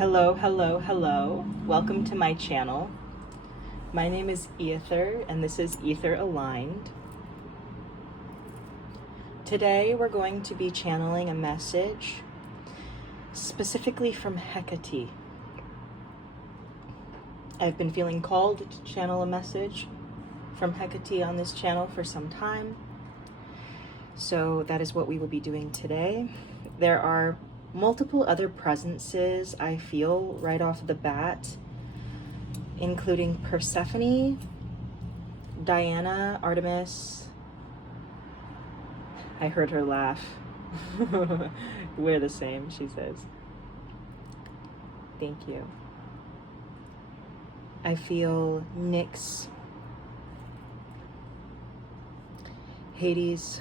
Hello, hello, hello. Welcome to my channel. My name is Ether, and this is Ether Aligned. Today we're going to be channeling a message specifically from Hecate. I've been feeling called to channel a message from Hecate on this channel for some time, so that is what we will be doing today. There are multiple other presences I feel right off the bat, including Persephone, Diana, Artemis. I heard her laugh. We're the same, she says. Thank you. I feel Nyx, Hades,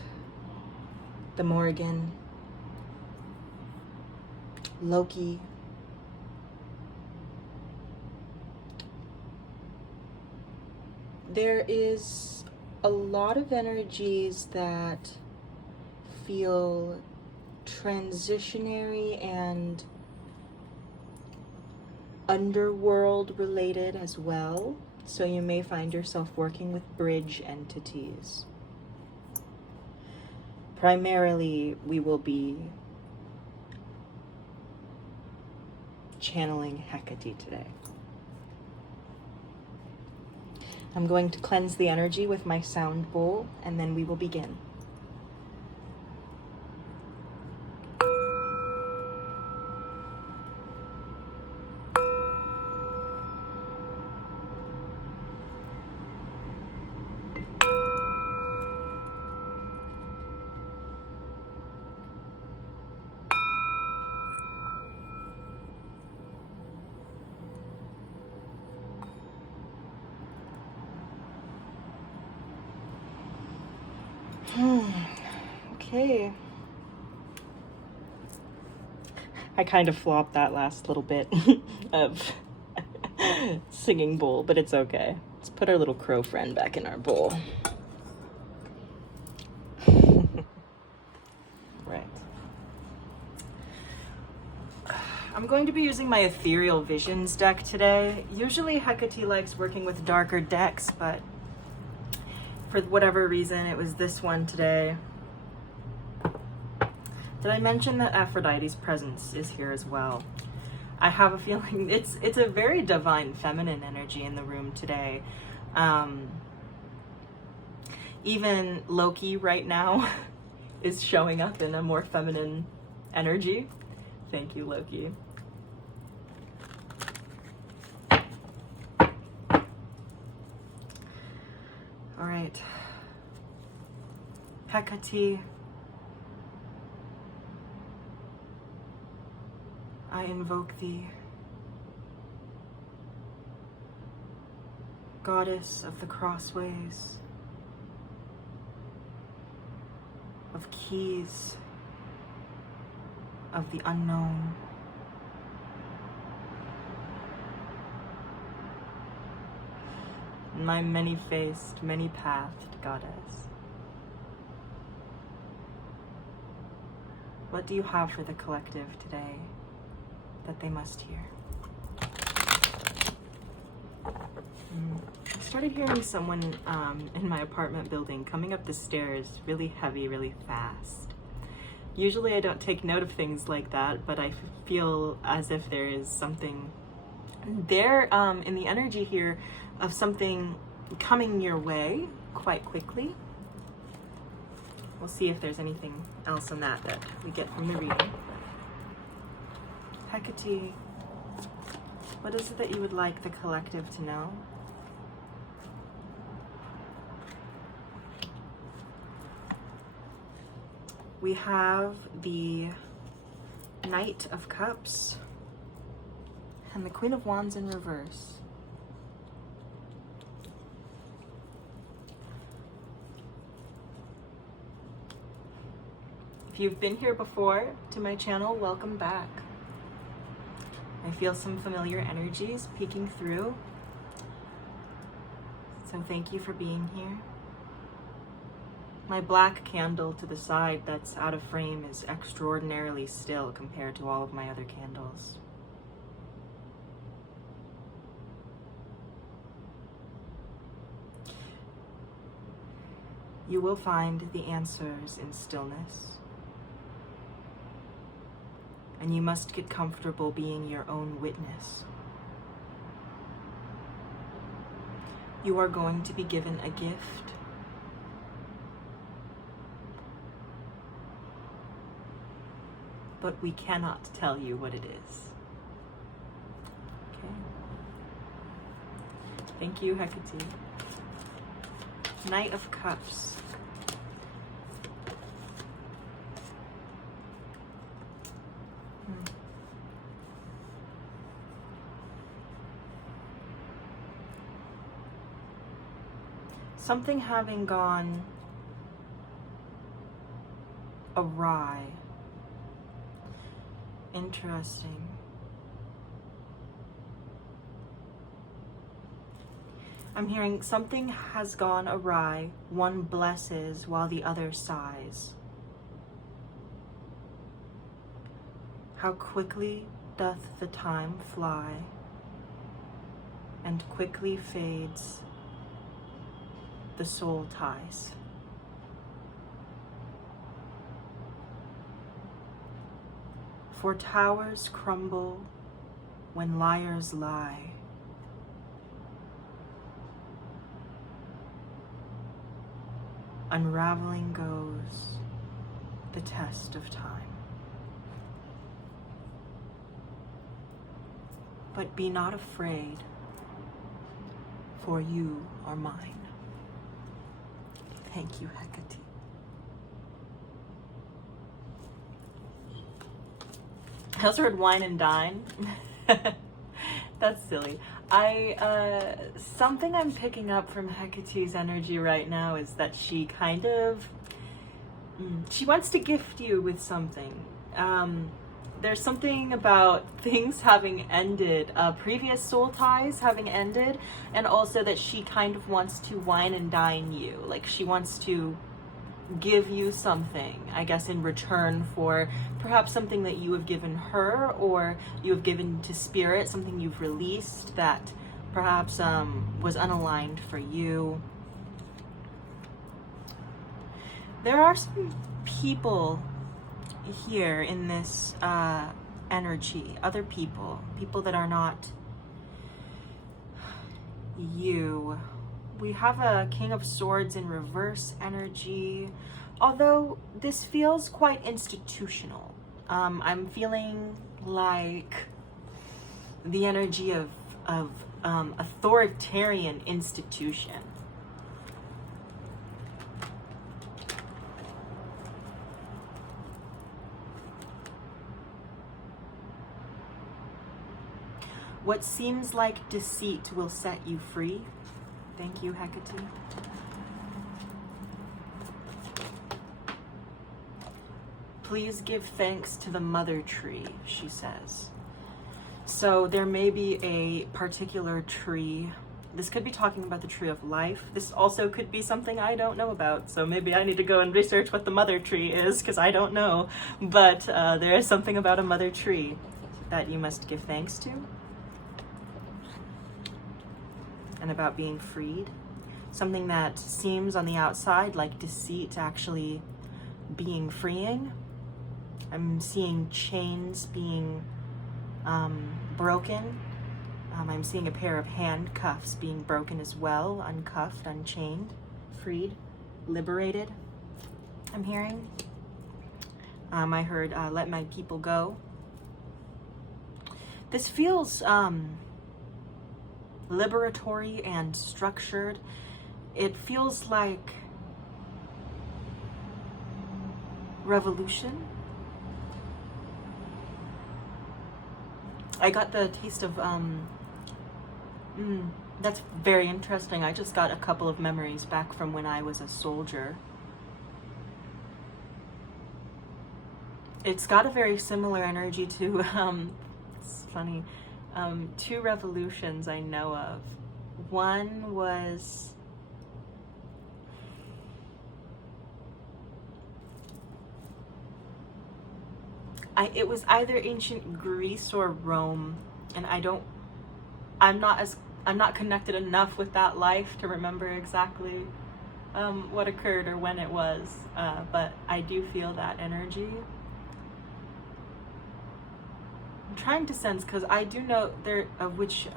the Morrigan, Loki, there is a lot of energies that feel transitionary and underworld related as well. So you may find yourself working with bridge entities. Primarily, we will be channeling Hecate today. I'm going to cleanse the energy with my sound bowl, and then we will begin. Okay. I kind of flopped that last little bit of singing bowl, but it's okay. Let's put our little crow friend back in our bowl. Right. I'm going to be using my Ethereal Visions deck today. Usually Hecate likes working with darker decks, but for whatever reason, it was this one today. Did I mention that Aphrodite's presence is here as well? I have a feeling it's a very divine feminine energy in the room today. Even Loki right now is showing up in a more feminine energy. Thank you, Loki. All right. Hecate, I invoke thee, goddess of the crossways, of keys, of the unknown. My many-faced, many-pathed goddess. What do you have for the collective today that they must hear? I started hearing someone in my apartment building coming up the stairs really heavy, really fast. Usually I don't take note of things like that, but I feel as if there is something there in the energy here of something coming your way quite quickly. We'll see if there's anything else on that we get from the reading. Hecate, what is it that you would like the collective to know? We have the Knight of Cups and the Queen of Wands in reverse. If you've been here before to my channel, welcome back. I feel some familiar energies peeking through, so thank you for being here. My black candle to the side that's out of frame is extraordinarily still compared to all of my other candles. You will find the answers in stillness. And you must get comfortable being your own witness. You are going to be given a gift. But we cannot tell you what it is. Okay. Thank you, Hecate. Knight of Cups. Something having gone awry. Interesting. I'm hearing something has gone awry. One blesses while the other sighs. How quickly doth the time fly, and quickly fades the soul ties. For towers crumble when liars lie. Unraveling goes the test of time. But be not afraid, for you are mine. Thank you, Hecate. I also heard wine and dine. That's silly. Something I'm picking up from Hecate's energy right now is that she kind of, she wants to gift you with something. There's something about things having ended, previous soul ties having ended, and also that she kind of wants to wine and dine you. Like she wants to give you something, I guess, in return for perhaps something that you have given her or you have given to spirit, something you've released that perhaps was unaligned for you. There are some people here in this energy, other people that are not you. We have a King of Swords in reverse energy, although this feels quite institutional. I'm feeling like the energy of authoritarian institution. What seems like deceit will set you free. Thank you, Hecate. Please give thanks to the mother tree, she says. So there may be a particular tree. This could be talking about the tree of life. This also could be something I don't know about. So maybe I need to go and research what the mother tree is, because I don't know. But there is something about a mother tree that you must give thanks to. And about being freed. Something that seems on the outside like deceit actually being freeing. I'm seeing chains being broken. I'm seeing a pair of handcuffs being broken as well. Uncuffed, unchained, freed, liberated. I'm hearing. I heard let my people go. This feels liberatory and structured. It feels like revolution. I got the taste of that's very interesting. I just got a couple of memories back from when I was a soldier. It's got a very similar energy to it's funny. Two revolutions I know of. One was it was either ancient Greece or Rome, and I'm not connected enough with that life to remember exactly what occurred or when it was, but I do feel that energy. I'm trying to sense, because I do know there, which,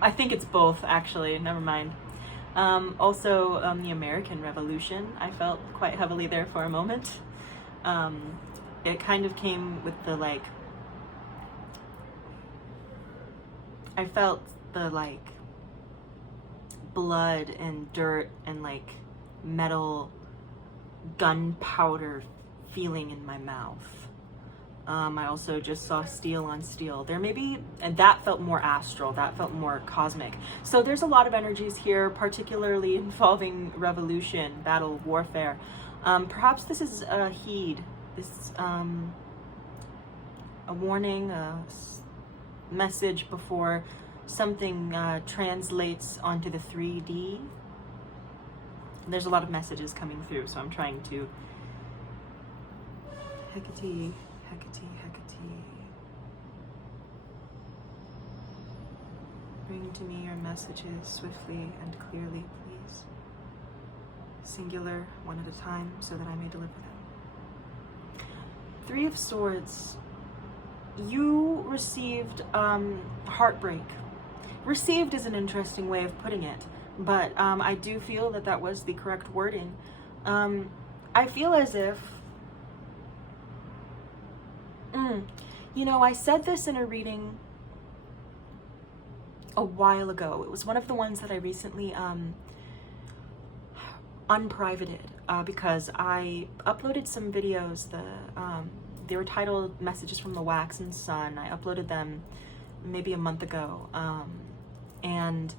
I think it's both, actually, never mind. Also, the American Revolution, I felt quite heavily there for a moment. It kind of came with the, like, I felt the, like, blood and dirt and, like, metal gunpowder feeling in my mouth. I also just saw steel on steel. There may be, and that felt more astral, that felt more cosmic. So there's a lot of energies here, particularly involving revolution, battle, warfare. Perhaps this is a heed, this a warning, a message before something translates onto the 3D. There's a lot of messages coming through, so I'm trying to Hecate. Bring to me your messages swiftly and clearly, please. Singular, one at a time, so that I may deliver them. 3 of Swords. You received heartbreak. Received is an interesting way of putting it, but I do feel that that was the correct wording. I feel as if you know, I said this in a reading a while ago. It was one of the ones that I recently unprivated because I uploaded some videos. They were titled Messages from the Waxen Sun. I uploaded them maybe a month ago, and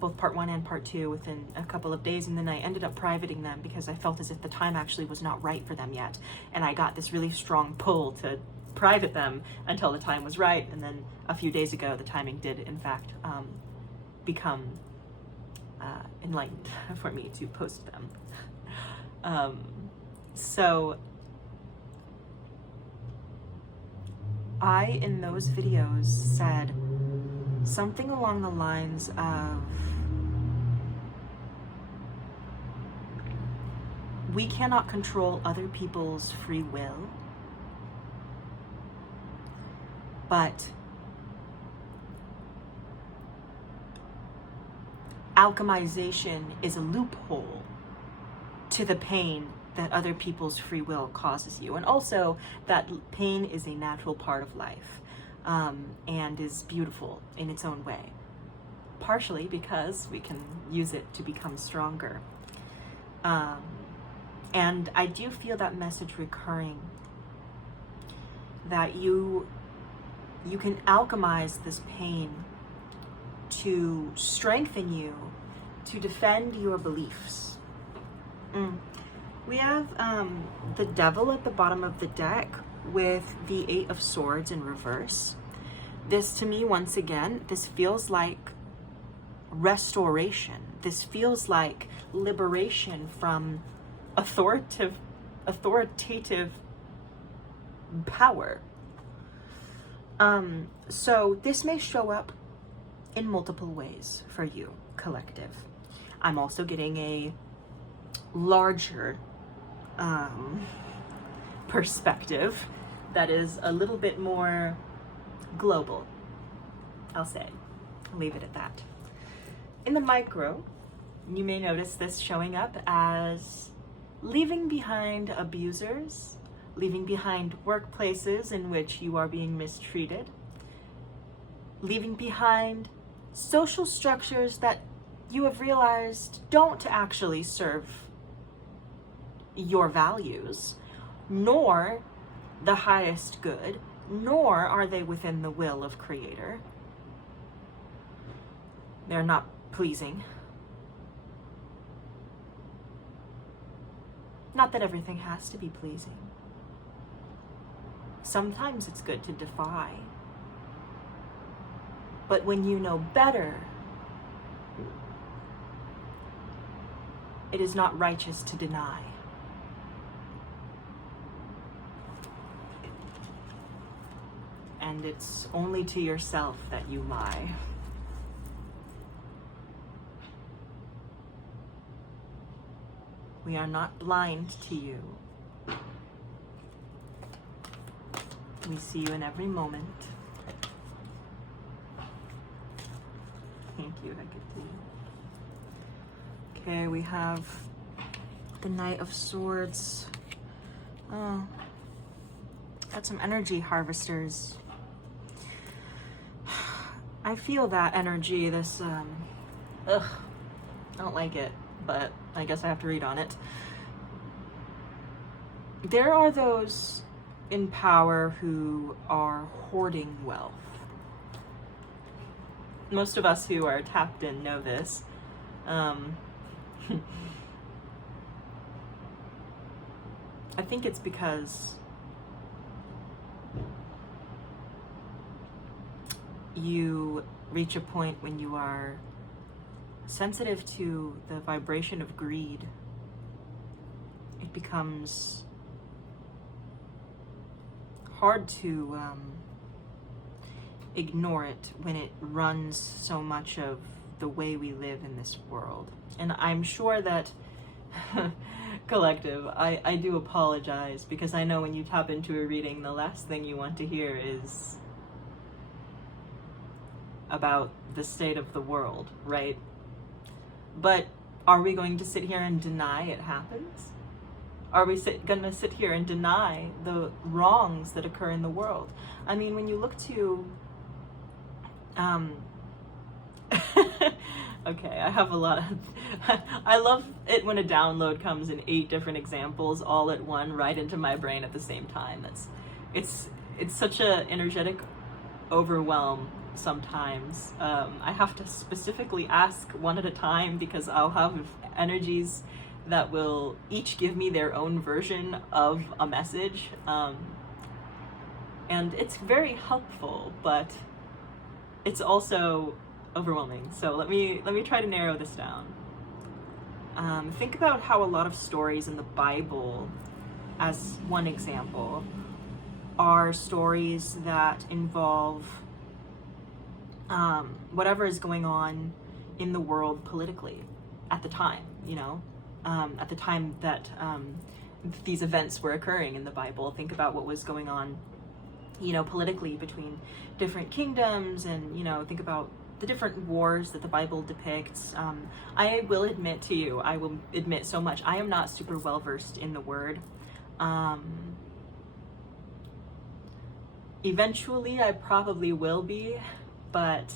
both part 1 and part 2 within a couple of days, and then I ended up privating them because I felt as if the time actually was not right for them yet, and I got this really strong pull to private them until the time was right, and then a few days ago the timing did in fact become enlightened for me to post them. So I, in those videos, said something along the lines of, we cannot control other people's free will, but alchemization is a loophole to the pain that other people's free will causes you. And also that pain is a natural part of life, and is beautiful in its own way, partially because we can use it to become stronger. And I do feel that message recurring, that you can alchemize this pain to strengthen you, to defend your beliefs. We have the Devil at the bottom of the deck with the 8 of Swords in reverse. This, to me, once again, this feels like restoration. This feels like liberation from authoritative power. So this may show up in multiple ways for you, collective. I'm also getting a larger perspective that is a little bit more global, I'll say. I'll leave it at that. In the micro, you may notice this showing up as leaving behind abusers, leaving behind workplaces in which you are being mistreated, leaving behind social structures that you have realized don't actually serve your values, nor the highest good, nor are they within the will of Creator. They're not pleasing. Not that everything has to be pleasing. Sometimes it's good to defy. But when you know better, it is not righteous to deny. And it's only to yourself that you lie. We are not blind to you. We see you in every moment. Thank you, Hecate. Okay, we have the Knight of Swords. Oh, got some energy harvesters. I feel that energy, this, I don't like it, but I guess I have to read on it. There are those in power who are hoarding wealth. Most of us who are tapped in know this. I think it's because you reach a point when you are sensitive to the vibration of greed. It becomes hard to ignore it when it runs so much of the way we live in this world. And I'm sure that collective, I do apologize, because I know when you tap into a reading, the last thing you want to hear is about the state of the world, right? But are we going to sit here and deny it happens? Are we going to sit here and deny the wrongs that occur in the world? I mean, when you look to okay, I have a lot of I love it when a download comes in 8 different examples all at one, right into my brain at the same time. It's such a energetic overwhelm sometimes. I have to specifically ask one at a time, because I'll have energies that will each give me their own version of a message, and it's very helpful, but it's also overwhelming. So let me try to narrow this down. Think about how a lot of stories in the Bible, as one example, are stories that involve whatever is going on in the world politically at the time, you know, at the time that these events were occurring in the Bible. Think about what was going on, you know, politically between different kingdoms, and, you know, think about the different wars that the Bible depicts. I will admit to you, I will admit so much, I am not super well versed in the word. Eventually I probably will be, but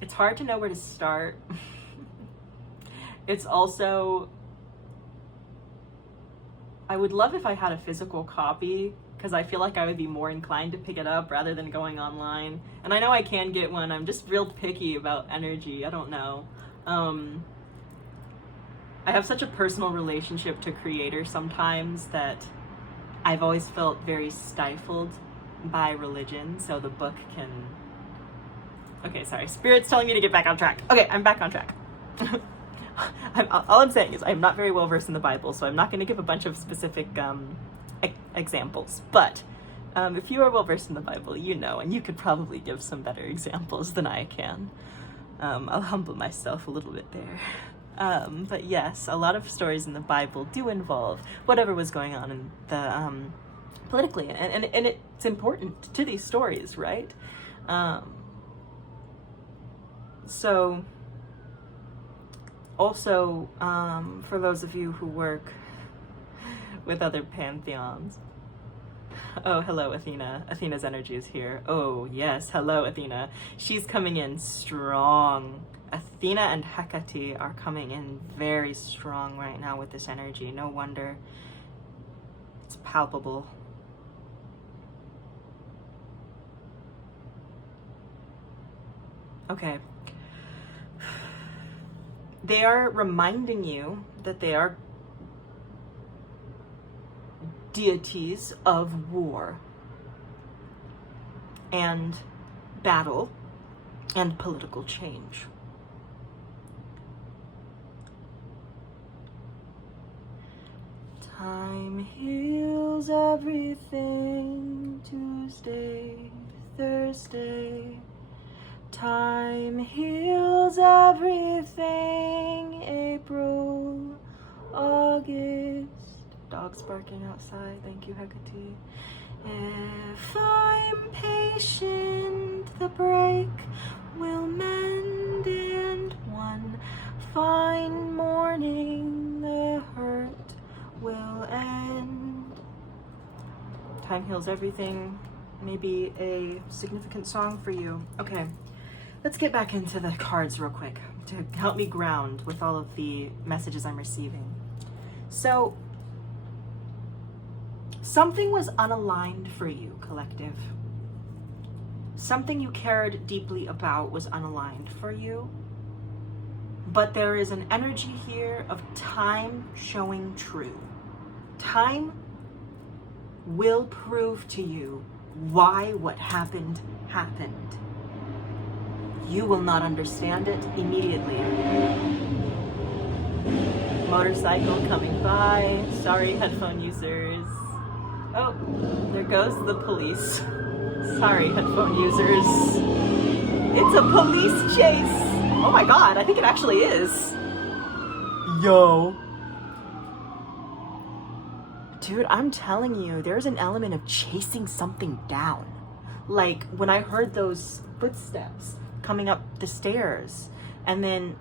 it's hard to know where to start. It's also, I would love if I had a physical copy, because I feel like I would be more inclined to pick it up rather than going online. And I know I can get one, I'm just real picky about energy, I don't know. I have such a personal relationship to Creator sometimes that I've always felt very stifled by religion, so the book can... Okay, sorry, Spirit's telling me to get back on track. Okay, I'm back on track. All I'm saying is I'm not very well versed in the Bible, so I'm not going to give a bunch of specific examples. But if you are well versed in the Bible, you know, and you could probably give some better examples than I can. I'll humble myself a little bit there. But yes, a lot of stories in the Bible do involve whatever was going on in the politically, and it's important to these stories, right? So also, for those of you who work with other pantheons, oh, hello, Athena. Athena's energy is here. Oh, yes, hello, Athena. She's coming in strong. Athena and Hecate are coming in very strong right now with this energy. No wonder. It's palpable. Okay. They are reminding you that they are deities of war and battle and political change. Time heals everything. Tuesday, Thursday. Time heals everything. April, August. Dogs barking outside. Thank you, Hecate. If I'm patient, the break will mend, and one fine morning the hurt will end. Time heals everything. Maybe a significant song for you. Okay, let's get back into the cards real quick to help me ground with all of the messages I'm receiving. So, something was unaligned for you, collective. Something you cared deeply about was unaligned for you. But there is an energy here of time showing true. Time will prove to you why what happened happened. You will not understand it immediately. Motorcycle coming by. Sorry, headphone users. Oh, there goes the police. Sorry, headphone users. It's a police chase. Oh my god, I think it actually is. Yo. Dude, I'm telling you, there's an element of chasing something down. Like when I heard those footsteps coming up the stairs, and then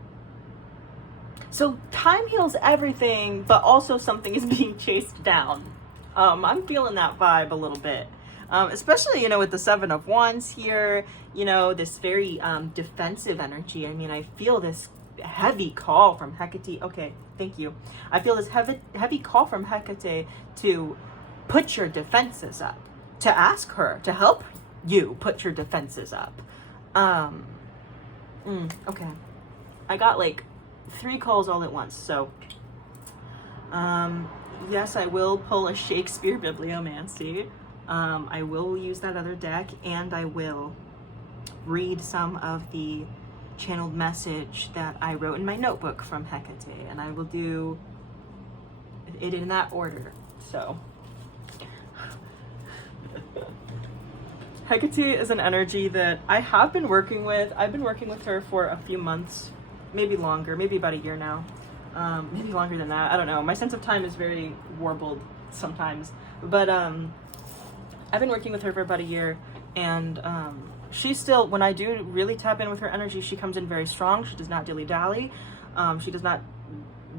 so time heals everything, but also something is being chased down. I'm feeling that vibe a little bit, especially, with the Seven of Wands here, this very defensive energy. I mean, I feel this heavy call from Hecate. Okay, thank you. I feel this heavy call from Hecate to put your defenses up, to ask her to help you put your defenses up. Okay. I got like 3 calls all at once, so yes, I will pull a Shakespeare bibliomancy. I will use that other deck, and I will read some of the channeled message that I wrote in my notebook from Hecate, and I will do it in that order. So Hecate is an energy that I have been working with. I've been working with her for a few months, maybe longer, maybe about a year now. Maybe longer than that. I don't know. My sense of time is very warbled sometimes. But I've been working with her for about a year, and she still, when I do really tap in with her energy, she comes in very strong. She does not dilly-dally. She does not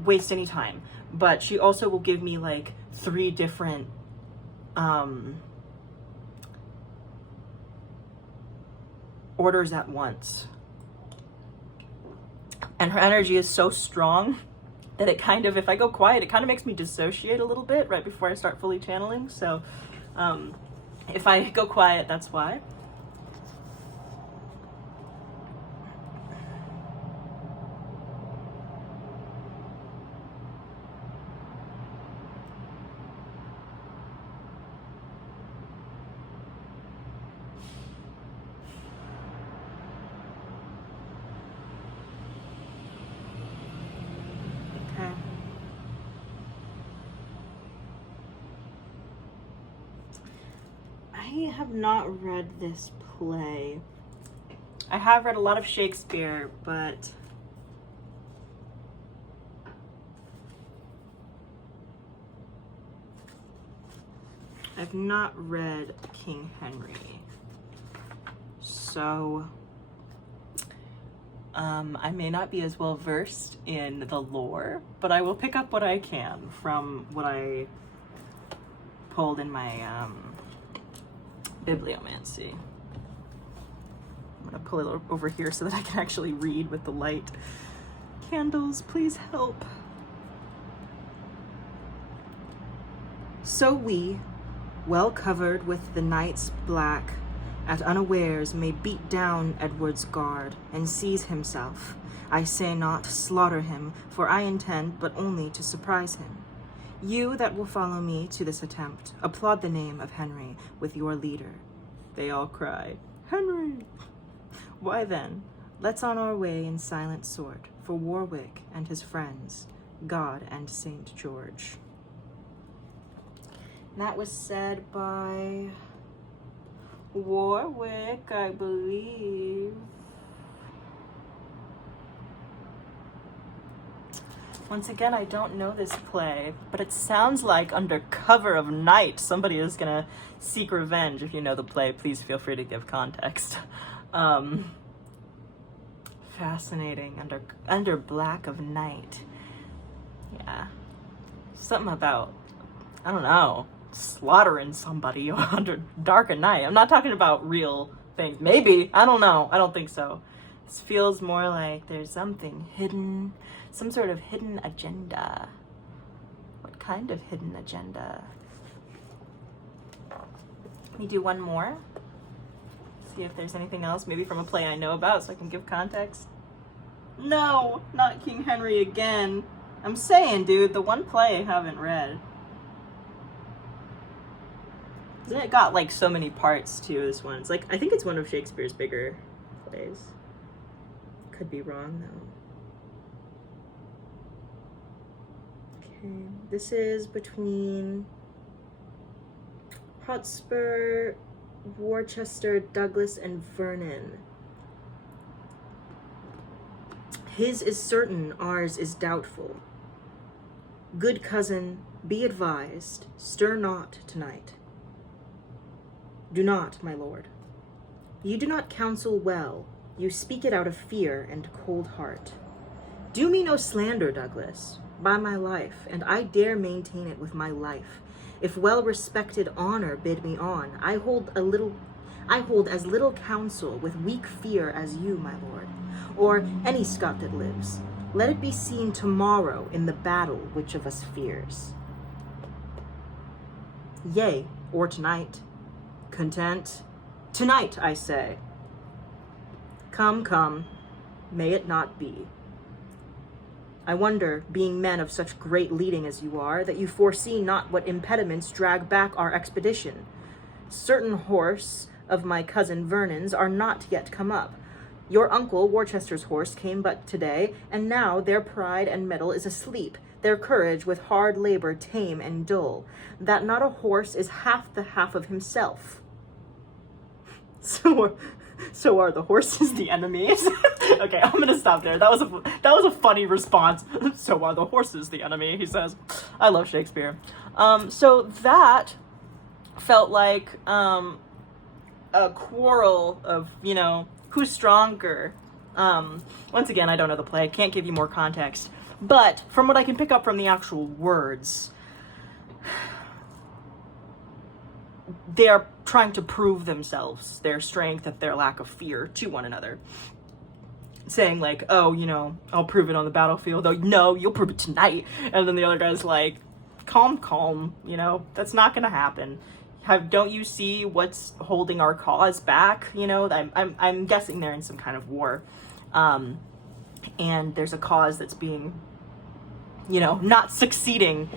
waste any time. But she also will give me like 3 different orders at once. And her energy is so strong that it kind of, if I go quiet, it kind of makes me dissociate a little bit right before I start fully channeling. So if I go quiet, that's why. I have not read this play. I have read a lot of Shakespeare, but I've not read King Henry. So I may not be as well versed in the lore, but I will pick up what I can from what I pulled in my bibliomancy. I'm gonna pull it over here so that I can actually read with the light. Candles, please help. So we, well covered with the night's black, at unawares may beat down Edward's guard and seize himself. I say not slaughter him, for I intend but only to surprise him. You that will follow me to this attempt, applaud the name of Henry with your leader. They all cry, Henry! Why then, let's on our way in silent sort, for Warwick and his friends, God and Saint George. And that was said by Warwick, I believe. Once again, I don't know this play, but it sounds like under cover of night, somebody is gonna seek revenge. If you know the play, please feel free to give context. Fascinating. Under black of night. Yeah. Something about, I don't know, slaughtering somebody under dark of night. I'm not talking about real things. Maybe. I don't know. I don't think so. This feels more like there's something hidden, some sort of hidden agenda. What kind of hidden agenda? Let me do one more. See if there's anything else, maybe from a play I know about, so I can give context. No, not King Henry again. I'm saying, dude, the one play I haven't read. It got like so many parts too, this one. It's like, I think it's one of Shakespeare's bigger plays. Could be wrong though. Okay, this is between Hotspur, Worcester, Douglas, and Vernon. His is certain, ours is doubtful. Good cousin, be advised, stir not tonight. Do not, my lord. You do not counsel well, you speak it out of fear and cold heart. Do me no slander, Douglas, by my life, and I dare maintain it with my life. If well-respected honor bid me on, I hold as little counsel with weak fear as you, my lord, or any Scot that lives. Let it be seen tomorrow in the battle which of us fears. Yea, or tonight. Content? Tonight, I say. Come, come, may it not be. I wonder, being men of such great leading as you are, that you foresee not what impediments drag back our expedition. Certain horse of my cousin Vernon's are not yet come up. Your uncle Worcester's horse came but today, and now their pride and mettle is asleep, their courage with hard labor tame and dull, that not a horse is half the half of himself. So are the horses the enemies? Okay, I'm gonna stop there. That was a funny response. So are the horses the enemy, he says. I love Shakespeare. So that felt like a quarrel of, you know, who's stronger. Once again, I don't know the play. I can't give you more context. But from what I can pick up from the actual words, they're trying to prove themselves, their strength and their lack of fear to one another. Saying like, oh, you know, I'll prove it on the battlefield. Though, no, you'll prove it tonight. And then the other guy's like, calm, you know, that's not gonna happen. Don't you see what's holding our cause back? You know, I'm guessing they're in some kind of war. And there's a cause that's being, you know, not succeeding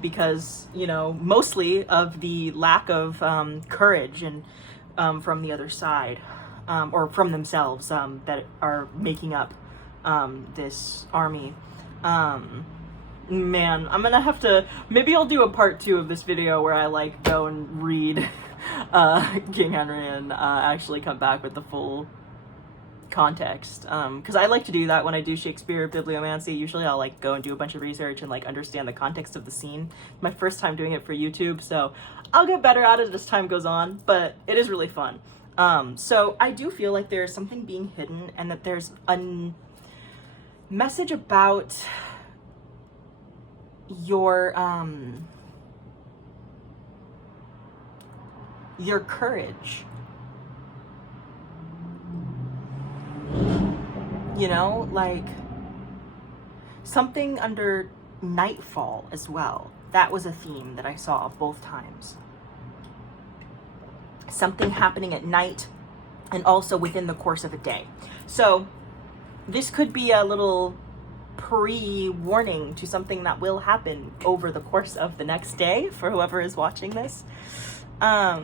because, you know, mostly of the lack of courage and from the other side, or from themselves, that are making up this army. Man, I'm gonna have to, maybe I'll do a part 2 of this video where I like go and read King Henry and actually come back with the full context, because I like to do that when I do Shakespeare bibliomancy. Usually I'll like go and do a bunch of research and like understand the context of the scene. My first time doing it for YouTube, so I'll get better at it as time goes on, but it is really fun. So I do feel like there's something being hidden and that there's a message about your courage. You know, like something under nightfall as well. That was a theme that I saw both times. Something happening at night and also within the course of a day. So this could be a little pre-warning to something that will happen over the course of the next day for whoever is watching this. Yeah,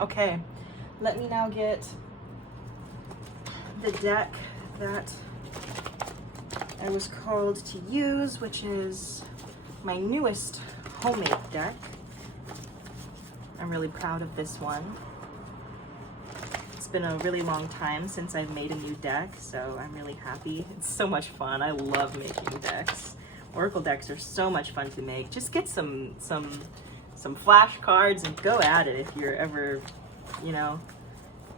okay. Let me now get the deck that I was called to use, which is my newest homemade deck. I'm really proud of this one. It's been a really long time since I've made a new deck, so I'm really happy. It's so much fun. I love making decks. Oracle decks are so much fun to make. Just get some flashcards and go at it if you're ever, you know,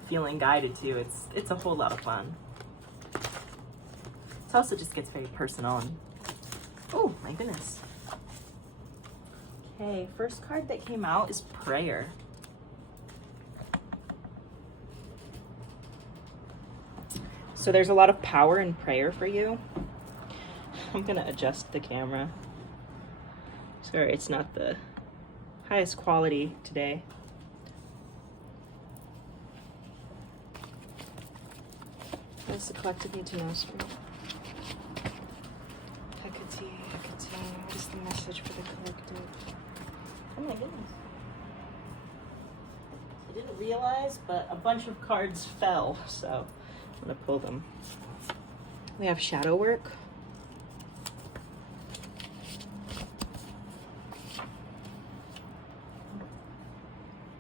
feeling guided to. It's a whole lot of fun. It also just gets very personal. And, oh my goodness. Okay, first card that came out is Prayer. So there's a lot of power in prayer for you. I'm gonna adjust the camera. Sorry, it's not the highest quality today. What does the collective need to know, Spirit? Hecate, what is the message for the collective? Oh my goodness. I didn't realize, but a bunch of cards fell, so I'm gonna pull them. We have shadow work.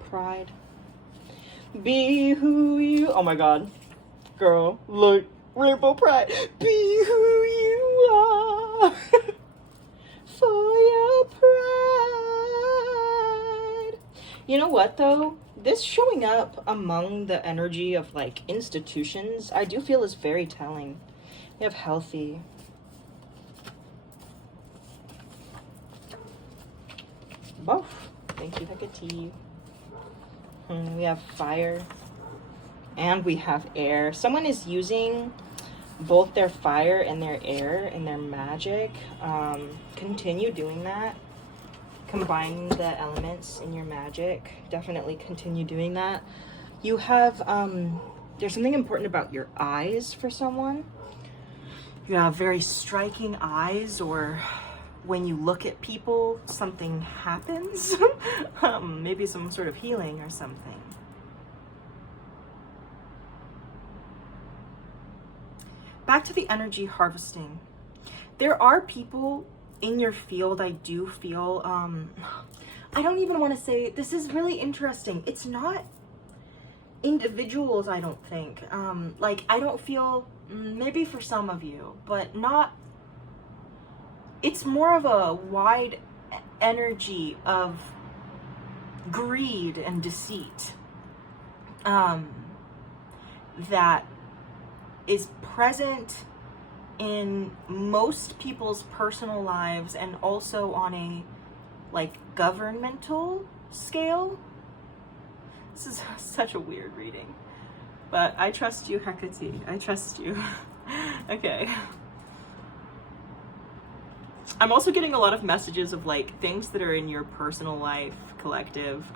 Pride. Be who you, oh my God. Girl, look, rainbow pride. Be who you are for your pride. You know what though? This showing up among the energy of like institutions, I do feel is very telling. We have healthy. Both. Thank you, Hecate. We have fire. And we have air. Someone is using both their fire and their air and their magic. Continue doing that. Combining the elements in your magic. Definitely continue doing that. You have, there's something important about your eyes for someone. You have very striking eyes, or when you look at people, something happens. Maybe some sort of healing or something. Back to the energy harvesting. There are people in your field, I do feel, I don't even want to say, this is really interesting. It's not individuals, I don't think. Like, I don't feel, maybe for some of you, but not, it's more of a wide energy of greed and deceit that is present in most people's personal lives and also on a like governmental scale. This is such a weird reading, but I trust you, Hecate. I trust you. Okay. I'm also getting a lot of messages of like things that are in your personal life, collective,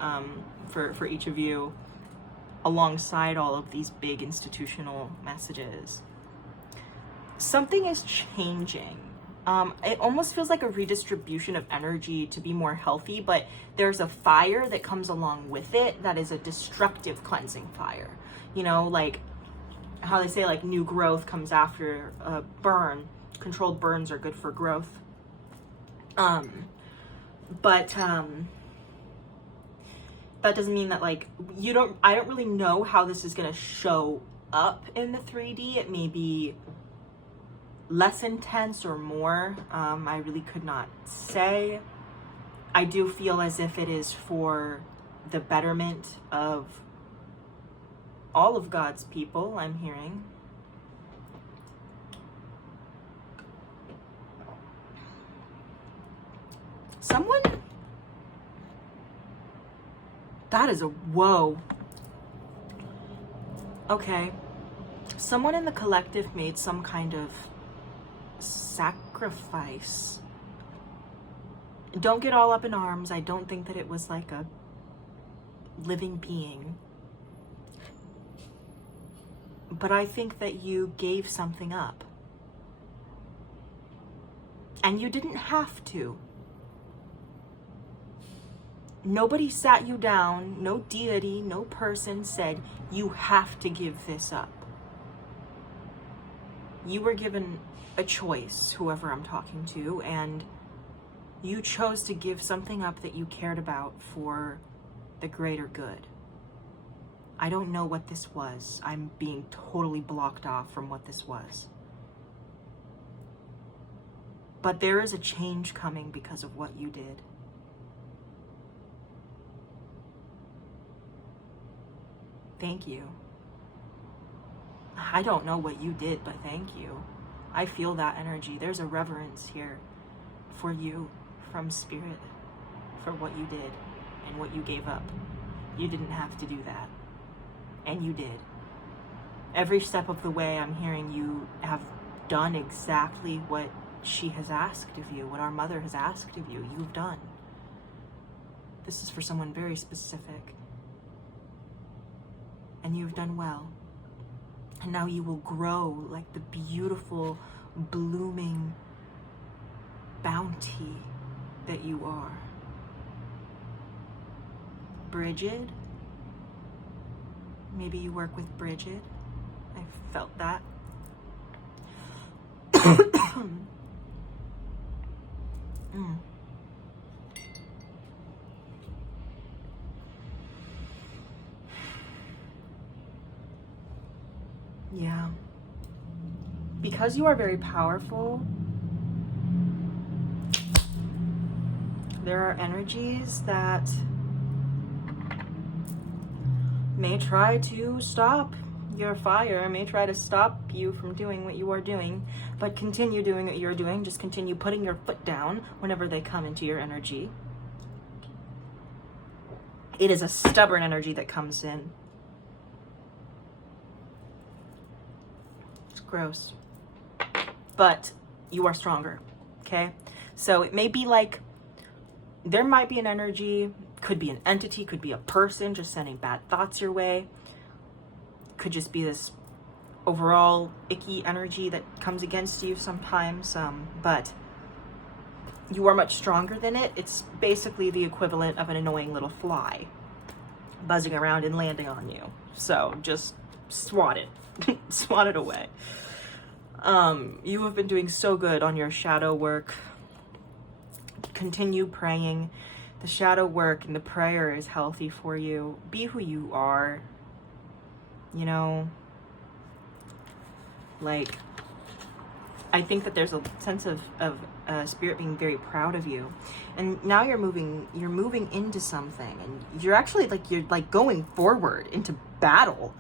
for each of you, alongside all of these big institutional messages. Something is changing. It almost feels like a redistribution of energy to be more healthy, but there's a fire that comes along with it that is a destructive cleansing fire. You know, like how they say like new growth comes after a burn. Controlled burns are good for growth. That doesn't mean that like I don't really know how this is gonna show up in the 3D. It may be less intense or more. I really could not say. I do feel as if it is for the betterment of all of God's people, I'm hearing. Someone, that is a whoa. Okay. Someone in the collective made some kind of sacrifice. Don't get all up in arms. I don't think that it was like a living being. But I think that you gave something up. And you didn't have to. Nobody sat you down, no deity, no person said, you have to give this up. You were given a choice, whoever I'm talking to, and you chose to give something up that you cared about for the greater good. I don't know what this was. I'm being totally blocked off from what this was. But there is a change coming because of what you did. Thank you. I don't know what you did, but thank you. I feel that energy. There's a reverence here for you from Spirit, for what you did and what you gave up. You didn't have to do that. And you did. Every step of the way, I'm hearing you have done exactly what she has asked of you, what our mother has asked of you. You've done. This is for someone very specific. And you've done well. And now you will grow like the beautiful, blooming bounty that you are. Bridget, maybe you work with Bridget. I felt that. Yeah. Because you are very powerful, there are energies that may try to stop your fire, may try to stop you from doing what you are doing, but continue doing what you're doing. Just continue putting your foot down whenever they come into your energy. It is a stubborn energy that comes in. It's gross. But you are stronger, okay? So it may be like, there might be an energy, could be an entity, could be a person just sending bad thoughts your way. Could just be this overall icky energy that comes against you sometimes, but you are much stronger than it. It's basically the equivalent of an annoying little fly buzzing around and landing on you. So just swat it, swat it away. You have been doing so good on your shadow work. Continue praying. The shadow work and the prayer is healthy for you. Be who you are. You know, like, I think that there's a sense of Spirit being very proud of you. And now you're moving into something, and you're actually you're going forward into battle.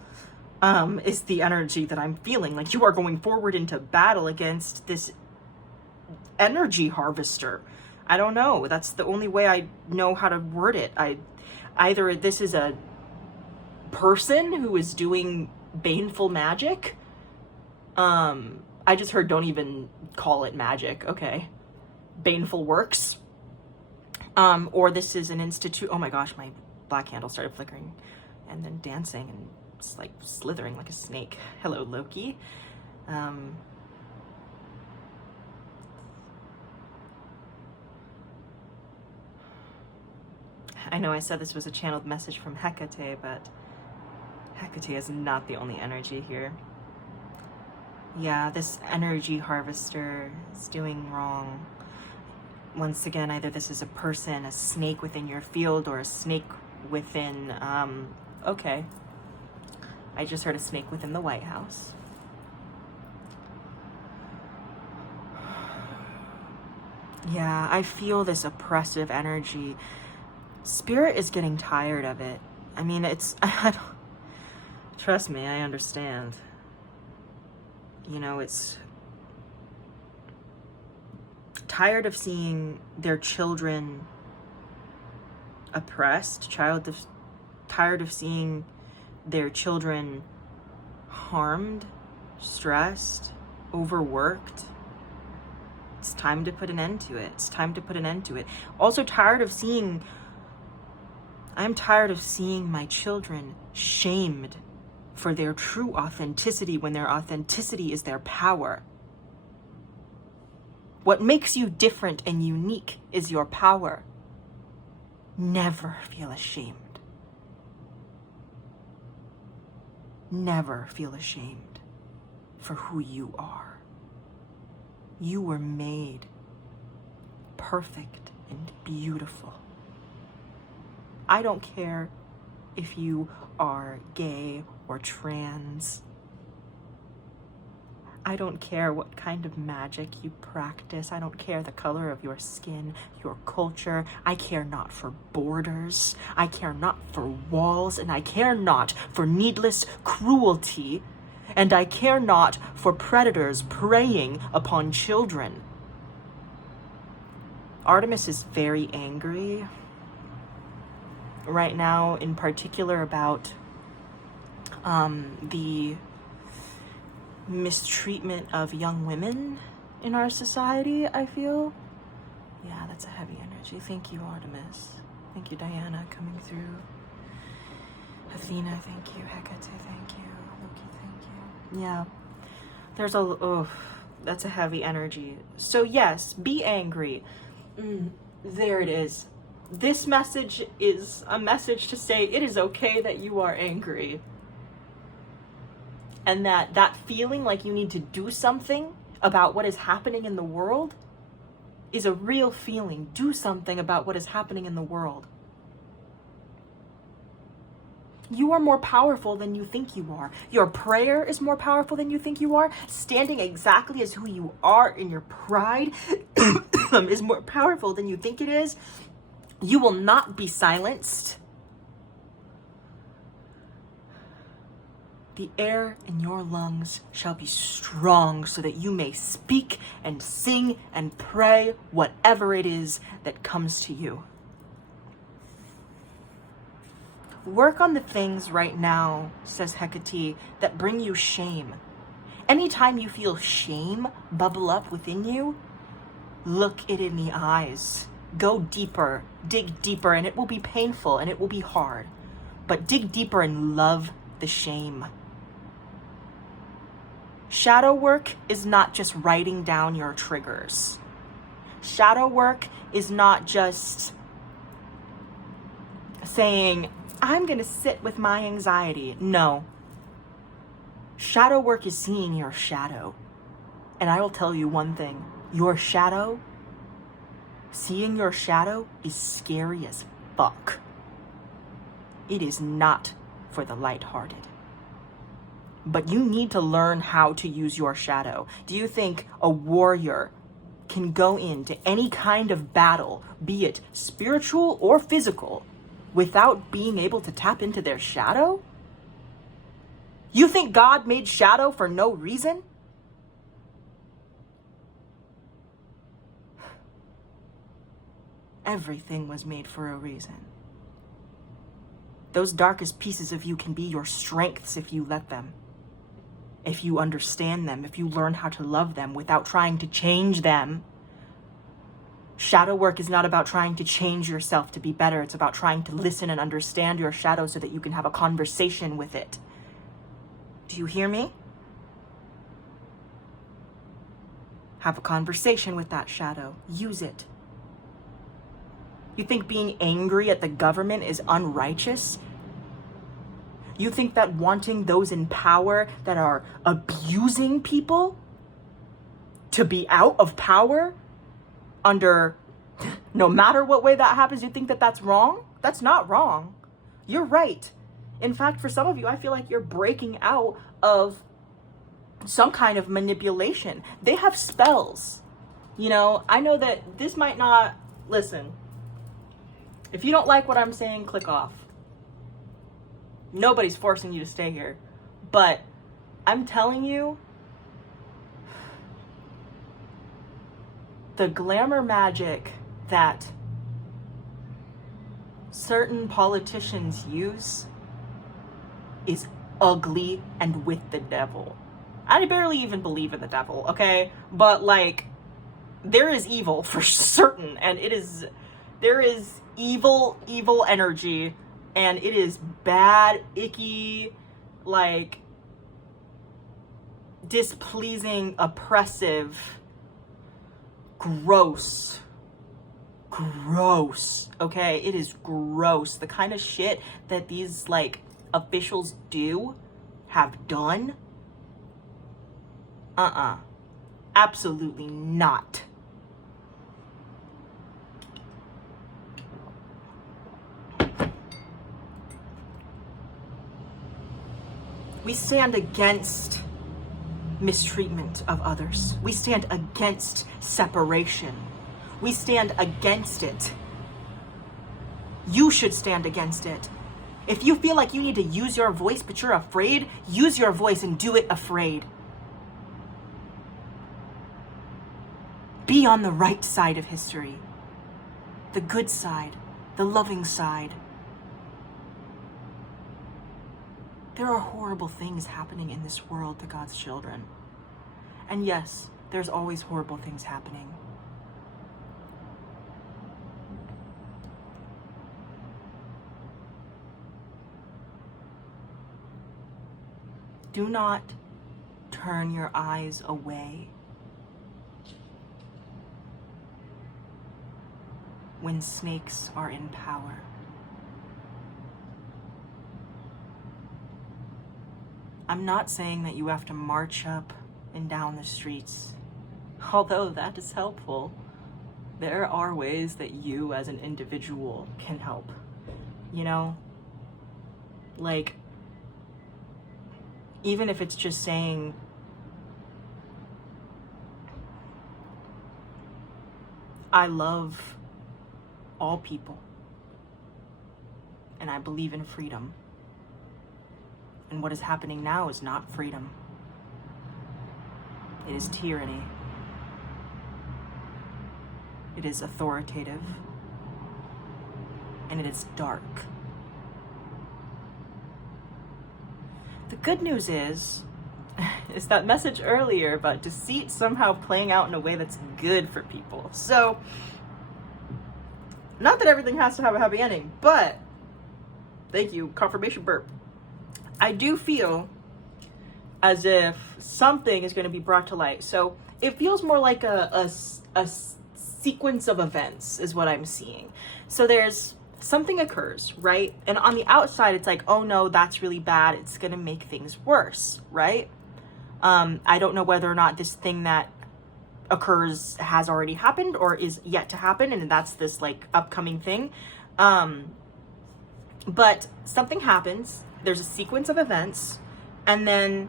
Is the energy that I'm feeling. Like, you are going forward into battle against this energy harvester. I don't know. That's the only way I know how to word it. Either this is a person who is doing baneful magic. I just heard don't even call it magic. Okay. Baneful works. Or this is an institute. Oh my gosh, my black candle started flickering and then dancing and it's like slithering like a snake. Hello, Loki. I know I said this was a channeled message from Hecate, but Hecate is not the only energy here. Yeah, this energy harvester is doing wrong. Once again, either this is a person, a snake within your field, or a snake within, okay. I just heard a snake within the White House. Yeah, I feel this oppressive energy. Spirit is getting tired of it. I mean, trust me, I understand. You know, it's tired of seeing their children oppressed, tired of seeing their children harmed, stressed, overworked. It's time to put an end to it. It's time to put an end to it. Also I'm tired of seeing my children shamed for their true authenticity when their authenticity is their power. What makes you different and unique is your power. Never feel ashamed. Never feel ashamed for who you are. You were made perfect and beautiful. I don't care if you are gay or trans. I don't care what kind of magic you practice. I don't care the color of your skin, your culture. I care not for borders. I care not for walls, and I care not for needless cruelty. And I care not for predators preying upon children. Artemis is very angry right now, in particular about the mistreatment of young women in our society, I feel. Yeah, that's a heavy energy. Thank you, Artemis. Thank you, Diana, coming through. Athena, thank you. Hecate, thank you. Loki, thank you. Yeah, there's that's a heavy energy. So yes, be angry. There it is. This message is a message to say it is okay that you are angry. And that feeling like you need to do something about what is happening in the world is a real feeling. Do something about what is happening in the world. You are more powerful than you think you are. Your prayer is more powerful than you think you are. Standing exactly as who you are in your pride is more powerful than you think it is. You will not be silenced. The air in your lungs shall be strong so that you may speak and sing and pray whatever it is that comes to you. Work on the things right now, says Hecate, that bring you shame. Anytime you feel shame bubble up within you, look it in the eyes. Go deeper, dig deeper, and it will be painful and it will be hard. But dig deeper and love the shame. Shadow work is not just writing down your triggers. Shadow work is not just saying, I'm going to sit with my anxiety. No. Shadow work is seeing your shadow. And I will tell you one thing. Your shadow, seeing your shadow is scary as fuck. It is not for the lighthearted. But you need to learn how to use your shadow. Do you think a warrior can go into any kind of battle, be it spiritual or physical, without being able to tap into their shadow? You think God made shadow for no reason? Everything was made for a reason. Those darkest pieces of you can be your strengths if you let them. If you understand them, if you learn how to love them without trying to change them. Shadow work is not about trying to change yourself to be better. It's about trying to listen and understand your shadow so that you can have a conversation with it. Do you hear me? Have a conversation with that shadow. Use it. You think being angry at the government is unrighteous? You think that wanting those in power that are abusing people to be out of power under no matter what way that happens, you think that that's wrong? That's not wrong. You're right. In fact, for some of you, I feel like you're breaking out of some kind of manipulation. They have spells. You know, I know that this might not, listen, if you don't like what I'm saying, click off. Nobody's forcing you to stay here. But I'm telling you, the glamour magic that certain politicians use is ugly and with the devil. I barely even believe in the devil, okay? But like, there is evil for certain, and there is evil energy, and it is bad, icky, like displeasing, oppressive, gross, okay? It is gross. The kind of shit that these like officials have done, absolutely not. We stand against mistreatment of others. We stand against separation. We stand against it. You should stand against it. If you feel like you need to use your voice but you're afraid, use your voice and do it afraid. Be on the right side of history. The good side, the loving side. There are horrible things happening in this world to God's children. And yes, there's always horrible things happening. Do not turn your eyes away when snakes are in power. I'm not saying that you have to march up and down the streets, although that is helpful. There are ways that you as an individual can help, you know? Like, even if it's just saying, I love all people, and I believe in freedom. And what is happening now is not freedom. It is tyranny. It is authoritative. And it is dark. The good news is that message earlier about deceit somehow playing out in a way that's good for people. So, not that everything has to have a happy ending, but, thank you, confirmation burp. I do feel as if something is going to be brought to light. So it feels more like a sequence of events is what I'm seeing. So there's something occurs, right? And on the outside, it's like, oh no, that's really bad. It's going to make things worse, right? I don't know whether or not this thing that occurs has already happened or is yet to happen. And that's this like upcoming thing. But something happens. There's a sequence of events, and then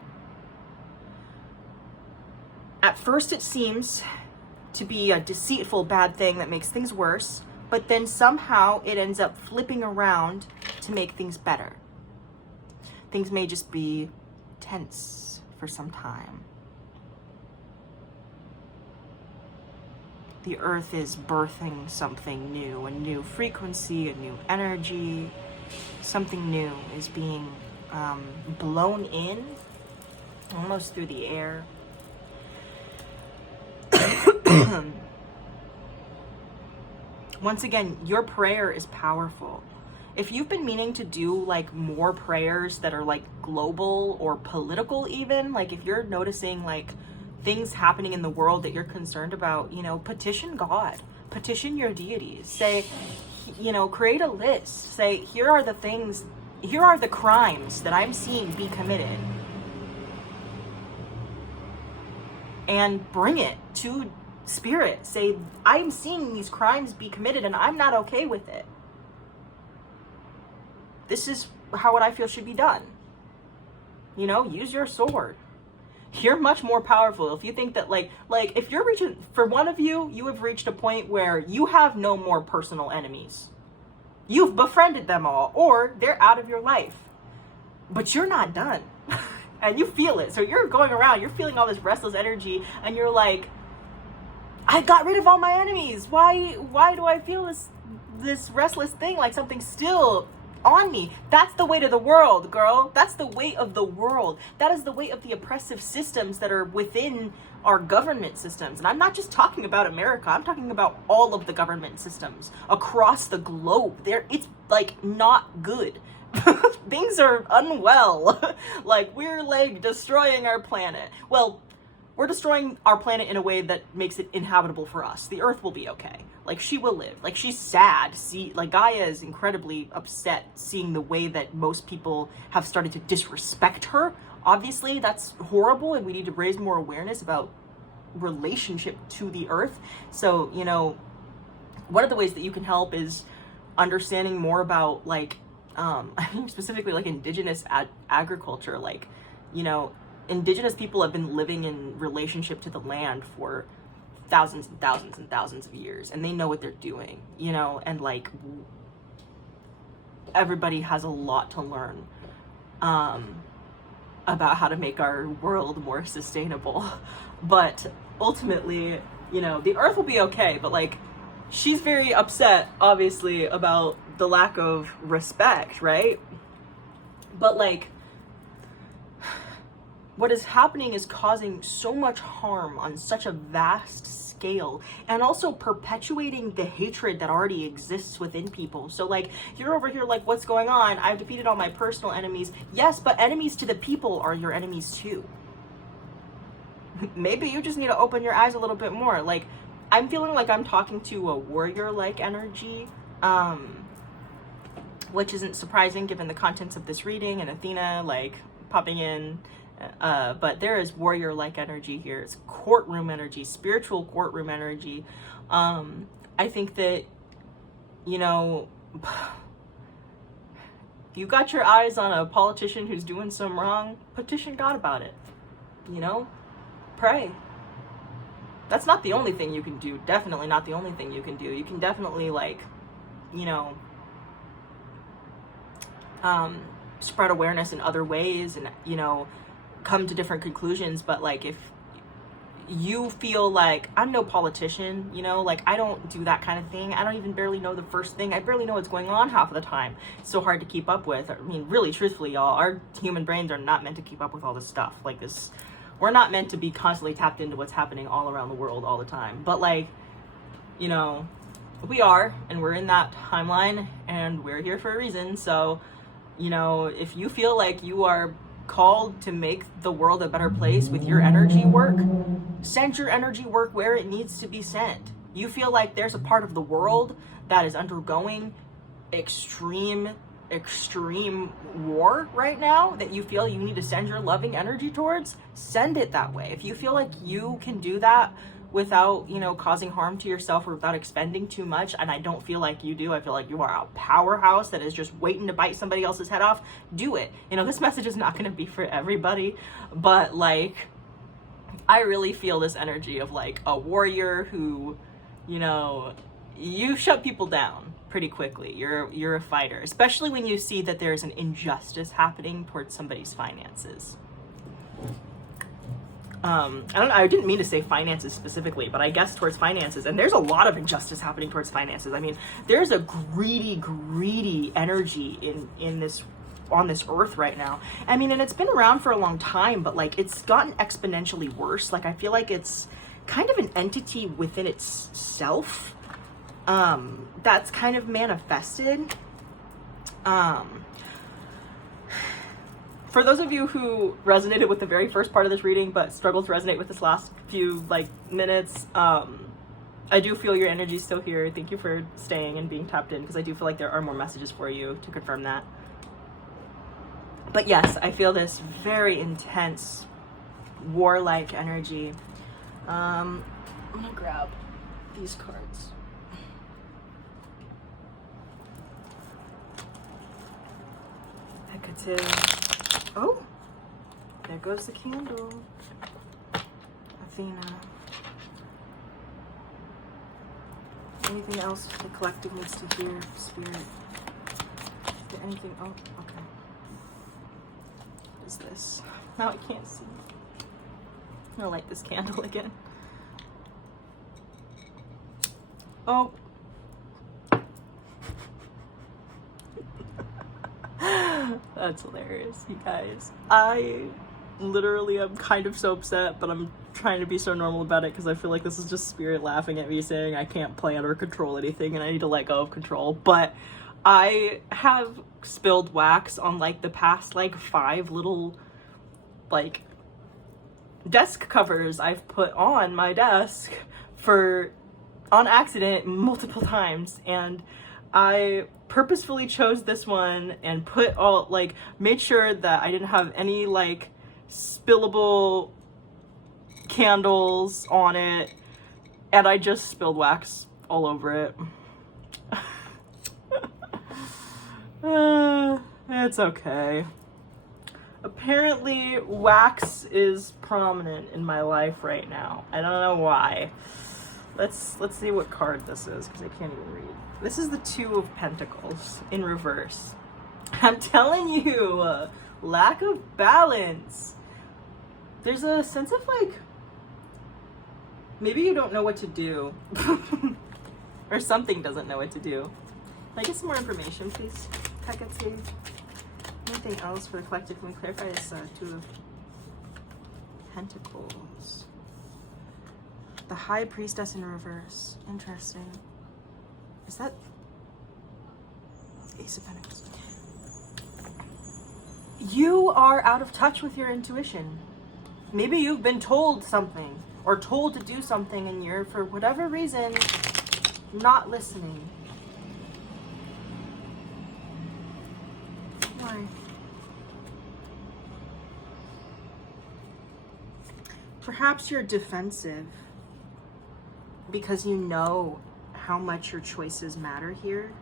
at first it seems to be a deceitful bad thing that makes things worse, but then somehow it ends up flipping around to make things better. Things may just be tense for some time. The earth is birthing something new, a new frequency, a new energy. Something new is being blown in, almost through the air. Once again, your prayer is powerful. If you've been meaning to do like more prayers that are like global or political even, like if you're noticing like things happening in the world that you're concerned about, you know, petition God, petition your deities, say, you know, create a list. Say, here are the things, here are the crimes that I'm seeing be committed. And bring it to spirit. Say, I'm seeing these crimes be committed and I'm not okay with it. This is what I feel should be done. You know, use your sword. You're much more powerful if you think that like if you're reaching, for one of you, you have reached a point where you have no more personal enemies. You've befriended them all, or they're out of your life, but you're not done. And you feel it. So you're going around, you're feeling all this restless energy, and you're like, I got rid of all my enemies. Why do I feel this restless thing, like something's still on me? That's the weight of the world, girl. That's the weight of the world. That is the weight of the oppressive systems that are within our government systems. And I'm not just talking about America. I'm talking about all of the government systems across the globe. It's like not good. Things are unwell. Like we're like destroying our planet. Well, we're destroying our planet in a way that makes it inhabitable for us. The earth will be okay. Like she will live. Like she's sad. Like Gaia is incredibly upset seeing the way that most people have started to disrespect her. Obviously, that's horrible, and we need to raise more awareness about relationship to the earth. So, you know, one of the ways that you can help is understanding more about like, I think specifically like indigenous agriculture, like You know, indigenous people have been living in relationship to the land for thousands and thousands and thousands of years, and they know what they're doing, you know, and like everybody has a lot to learn about how to make our world more sustainable. But ultimately, you know, the earth will be okay, but like she's very upset obviously about the lack of respect, right? But like what is happening is causing so much harm on such a vast scale, and also perpetuating the hatred that already exists within people. So like, you're over here like, what's going on? I've defeated all my personal enemies. Yes, but enemies to the people are your enemies too. Maybe you just need to open your eyes a little bit more. Like, I'm feeling like I'm talking to a warrior-like energy, which isn't surprising given the contents of this reading and Athena like popping in. But there is warrior-like energy here. It's courtroom energy, spiritual courtroom energy. I think that, you know, if you got your eyes on a politician who's doing some wrong, petition God about it. You know, pray. That's not the only thing you can do. Definitely not the only thing you can do. You can definitely, like, you know, spread awareness in other ways and, you know, come to different conclusions. But like, if you feel like, I'm no politician, you know, like I don't do that kind of thing. I don't even barely know the first thing. I barely know what's going on half of the time. It's so hard to keep up with. I mean, really, truthfully, y'all, our human brains are not meant to keep up with all this stuff. Like this, we're not meant to be constantly tapped into what's happening all around the world all the time. But like, you know, we are, and we're in that timeline, and we're here for a reason. So, you know, if you feel like you are called to make the world a better place with your energy work, send your energy work where it needs to be sent. You feel like there's a part of the world that is undergoing extreme war right now that you feel you need to send your loving energy towards, send it that way. If you feel like you can do that without, you know, causing harm to yourself or without expending too much, and I don't feel like you do, I feel like you are a powerhouse that is just waiting to bite somebody else's head off, do it. You know, this message is not going to be for everybody, but like, I really feel this energy of like a warrior who, you know, you shut people down pretty quickly. You're a fighter, especially when you see that there's an injustice happening towards somebody's finances. I didn't mean to say finances specifically, but I guess towards finances. And there's a lot of injustice happening towards finances. I mean, there's a greedy energy in this, on this earth right now. I mean, and it's been around for a long time, but like it's gotten exponentially worse. Like I feel like it's kind of an entity within itself, that's kind of manifested. For those of you who resonated with the very first part of this reading but struggled to resonate with this last few like minutes, I do feel your energy still here. Thank you for staying and being tapped in, because I do feel like there are more messages for you to confirm that. But yes, I feel this very intense warlike energy. I'm gonna grab these cards. Hecate. Oh, there goes the candle. Athena. Anything else the collective needs to hear, Spirit? Is there anything? Oh, okay. What is this? Now I can't see. I'm gonna light this candle again. Oh. That's hilarious, you guys. I literally am kind of so upset, but I'm trying to be so normal about it because I feel like this is just Spirit laughing at me saying I can't plan or control anything and I need to let go of control. But I have spilled wax on like the past like 5 little like desk covers I've put on my desk on accident multiple times, and I purposefully chose this one and made sure that I didn't have any like spillable candles on it, and I just spilled wax all over it. It's okay. Apparently, wax is prominent in my life right now. I don't know why. Let's see what card this is, because I can't even read. This is the Two of Pentacles in reverse. I'm telling you, lack of balance. There's a sense of like, maybe you don't know what to do. Or something doesn't know what to do. Can I get some more information, please? Hecate. Anything else for the collective? Can we clarify this Two of Pentacles? The High Priestess in reverse. Interesting. Is that Ace of Pentacles? You are out of touch with your intuition. Maybe you've been told something or told to do something and you're, for whatever reason, not listening. Why? Perhaps you're defensive because you know how much your choices matter here.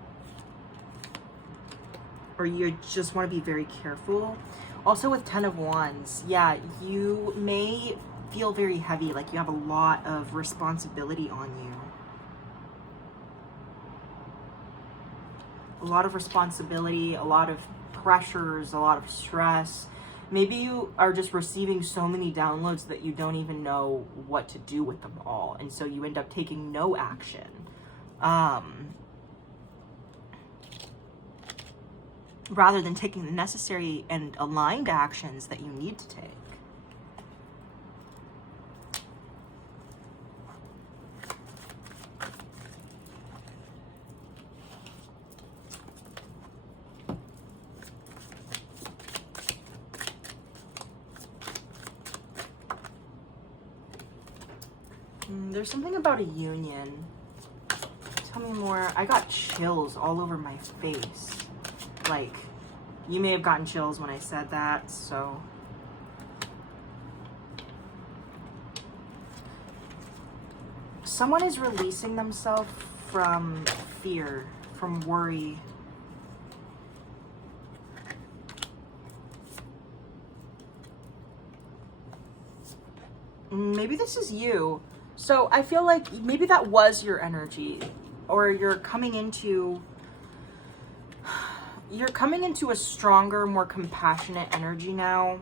Or you just want to be very careful. Also with 10 of Wands, yeah, you may feel very heavy, like you have a lot of responsibility on you. A lot of responsibility, a lot of pressures, a lot of stress. Maybe you are just receiving so many downloads that you don't even know what to do with them all. And so you end up taking no action. Rather than taking the necessary and aligned actions that you need to take. There's something about a union. Tell me more. I got chills all over my face. Like, you may have gotten chills when I said that, so. Someone is releasing themselves from fear, from worry. Maybe this is you. So I feel like maybe that was your energy, or you're coming into a stronger, more compassionate energy now,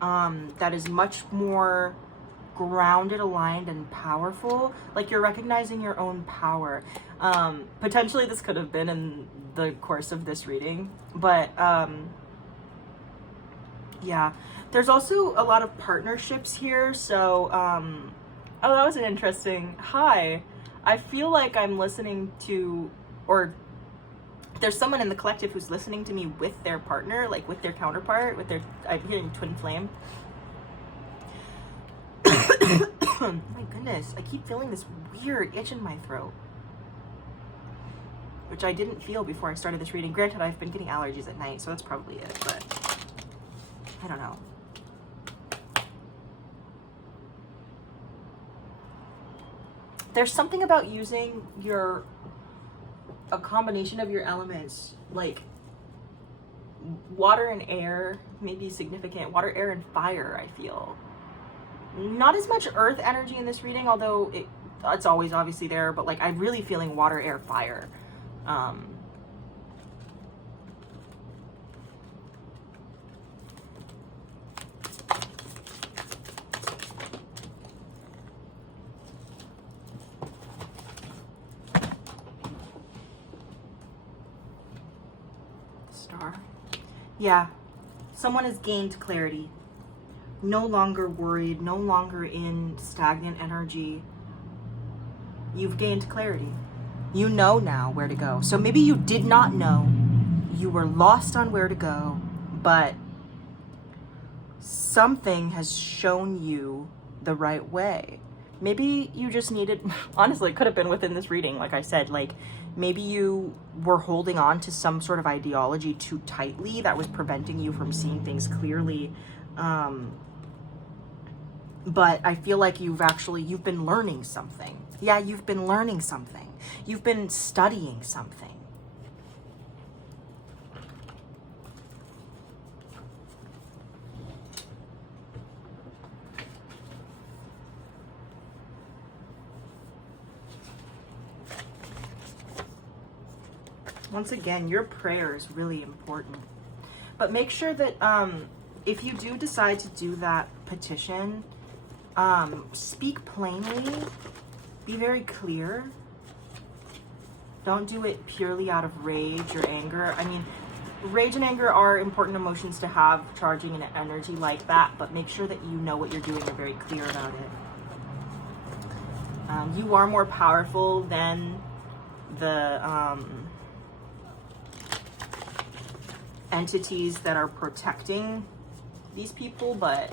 that is much more grounded, aligned, and powerful. Like you're recognizing your own power. Potentially this could have been in the course of this reading, but yeah. There's also a lot of partnerships here, so, oh, that was an interesting, hi. I feel like I'm listening to, or there's someone in the collective who's listening to me with their partner, like with their counterpart, with their, I'm hearing twin flame. Oh my goodness, I keep feeling this weird itch in my throat, which I didn't feel before I started this reading. Granted, I've been getting allergies at night, so that's probably it, but I don't know. There's something about using a combination of your elements, like water and air, maybe significant. Water, air, and fire, I feel. Not as much earth energy in this reading, although it's always obviously there, but like I'm really feeling water, air, fire. Yeah, someone has gained clarity. No longer worried, no longer in stagnant energy. You've gained clarity. You know now where to go. So maybe you did not know. You were lost on where to go, but something has shown you the right way. Maybe you just needed, honestly, it could have been within this reading, like I said, like maybe you were holding on to some sort of ideology too tightly that was preventing you from seeing things clearly. But I feel like you've been learning something. Yeah, you've been learning something. You've been studying something. Once again, your prayer is really important. But make sure that if you do decide to do that petition, speak plainly, be very clear. Don't do it purely out of rage or anger. I mean, rage and anger are important emotions to have charging an energy like that, but make sure that you know what you're doing. You're very clear about it. You are more powerful than the entities that are protecting these people, but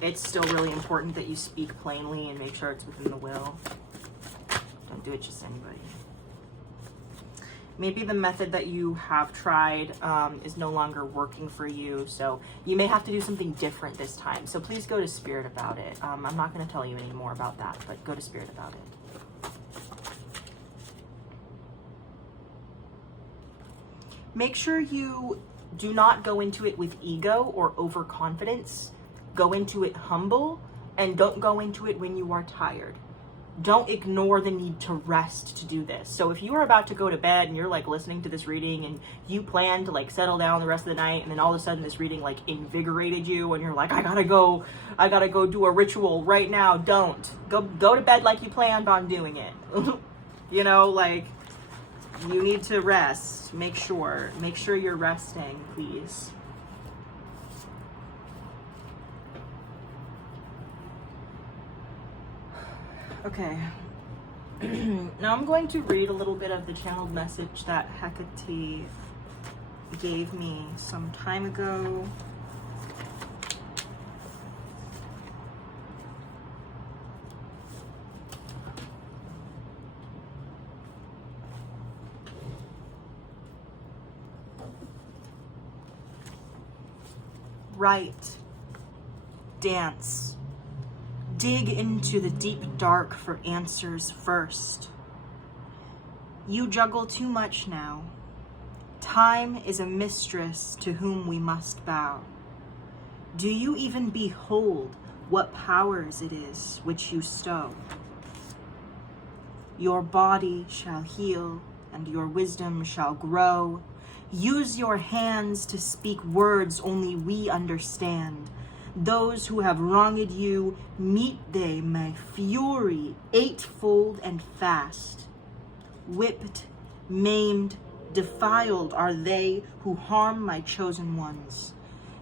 it's still really important that you speak plainly and make sure it's within the will. Don't do it just anybody. Maybe the method that you have tried is no longer working for you, so you may have to do something different this time. So please go to Spirit about it. I'm not going to tell you any more about that, but go to Spirit about it. Make sure you do not go into it with ego or overconfidence. Go into it humble, and don't go into it when you are tired. Don't ignore the need to rest to do this. So if you are about to go to bed and you're like listening to this reading and you plan to like settle down the rest of the night, and then all of a sudden this reading like invigorated you and you're like, I gotta go do a ritual right now. Don't. Go to bed like you planned on doing it. You know, like, you need to rest. Make sure you're resting, please. Okay, now I'm going to read a little bit of the channeled message that Hecate gave me some time ago. Write, dance. Dig into the deep dark for answers first. You juggle too much now. Time is a mistress to whom we must bow. Do you even behold what powers it is which you stow? Your body shall heal and your wisdom shall grow. Use your hands to speak words only we understand. Those who have wronged you, meet they my fury eightfold and fast. Whipped, maimed, defiled are they who harm my chosen ones.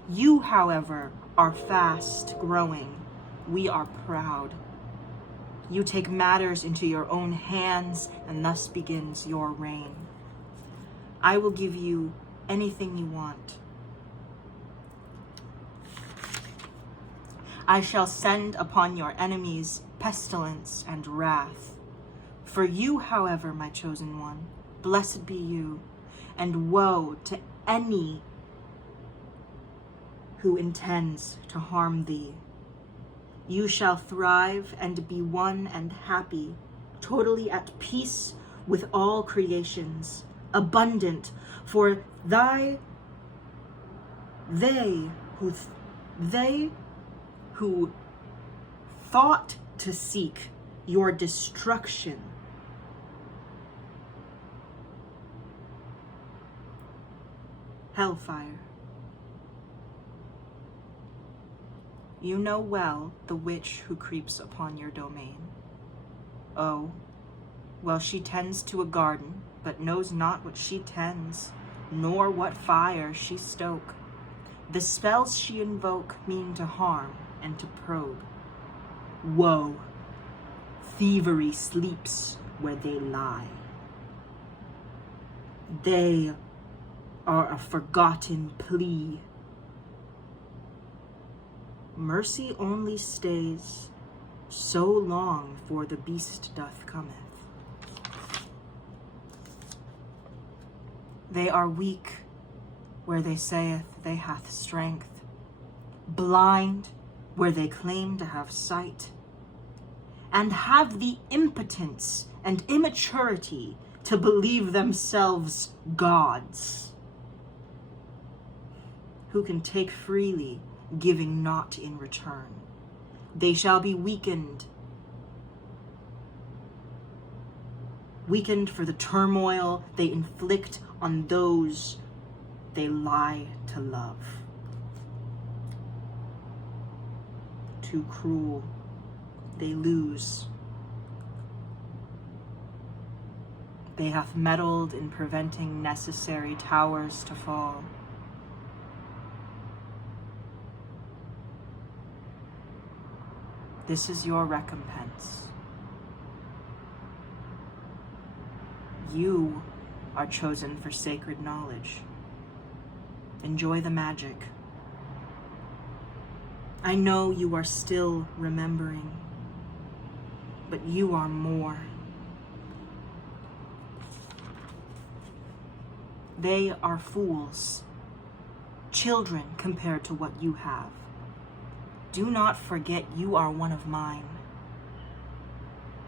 You, however, are fast growing. We are proud. You take matters into your own hands, and thus begins your reign. I will give you anything you want. I shall send upon your enemies pestilence and wrath. For you, however, my chosen one, blessed be you, and woe to any who intends to harm thee. You shall thrive and be one and happy, totally at peace with all creations, abundant, for they who thought to seek your destruction hellfire. You know well the witch who creeps upon your domain. Oh, well, she tends to a garden, but knows not what she tends, nor what fire she stoke. The spells she invoke mean to harm and to probe. Woe, thievery sleeps where they lie. They are a forgotten plea. Mercy only stays so long for the beast doth cometh. They are weak where they saith they hath strength, blind where they claim to have sight, and have the impotence and immaturity to believe themselves gods, who can take freely, giving naught in return. They shall be weakened weakened for the turmoil they inflict on those they lie to love. Too cruel, they lose. They hath meddled in preventing necessary towers to fall. This is your recompense. You are chosen for sacred knowledge. Enjoy the magic. I know you are still remembering, but you are more. They are fools, children compared to what you have. Do not forget you are one of mine.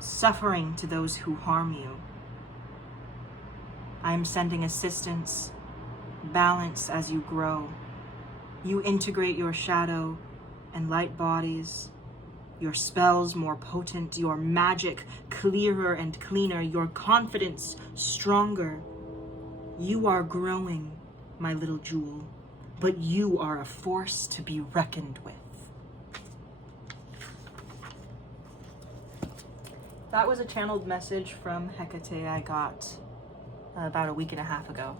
Suffering to those who harm you. I am sending assistance, balance as you grow. You integrate your shadow and light bodies, your spells more potent, your magic clearer and cleaner, your confidence stronger. You are growing, my little jewel, but you are a force to be reckoned with. That was a channeled message from Hecate I got about a week and a half ago.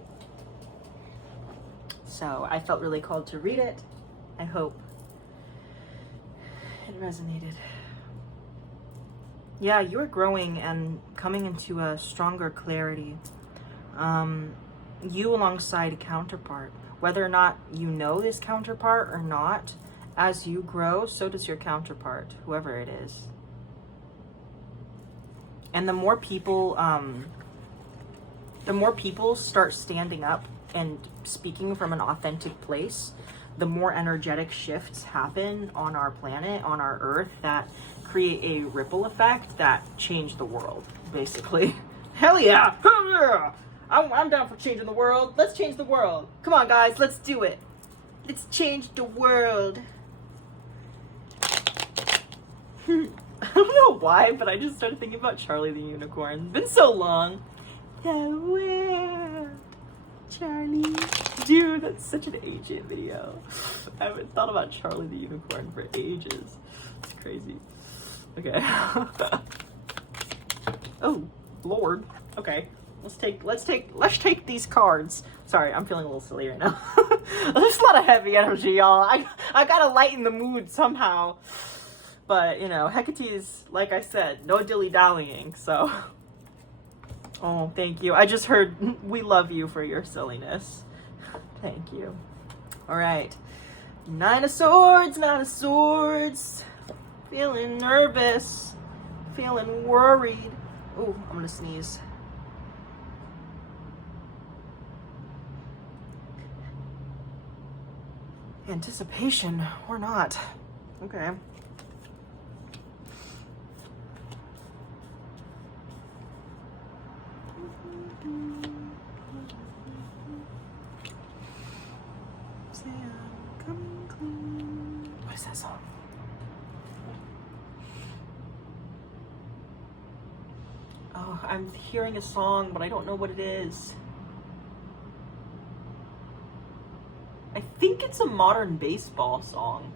So I felt really called to read it. I hope it resonated. Yeah, you're growing and coming into a stronger clarity. You alongside a counterpart. Whether or not you know this counterpart or not, as you grow, so does your counterpart, whoever it is. And the more people start standing up and speaking from an authentic place, the more energetic shifts happen on our planet, on our earth, that create a ripple effect that change the world, basically. Hell yeah! I'm down for changing the world. Let's change the world. Come on, guys, let's do it. Let's change the world. I don't know why, but I just started thinking about Charlie the Unicorn. It's been so long. The world, Charlie. Dude, that's such an ancient video. I haven't thought about Charlie the Unicorn for ages. It's crazy. Okay. Oh, Lord. Okay. Let's take these cards. Sorry, I'm feeling a little silly right now. There's a lot of heavy energy, y'all. I gotta lighten the mood somehow. But, you know, Hecate is, like I said, no dilly-dallying, so. Oh, thank you. I just heard, we love you for your silliness. Thank you. All right. Nine of Swords. Feeling nervous. Feeling worried. Ooh, I'm gonna sneeze. Anticipation or not. Okay. What is that song? Oh, I'm hearing a song, but I don't know what it is. I think it's a modern baseball song.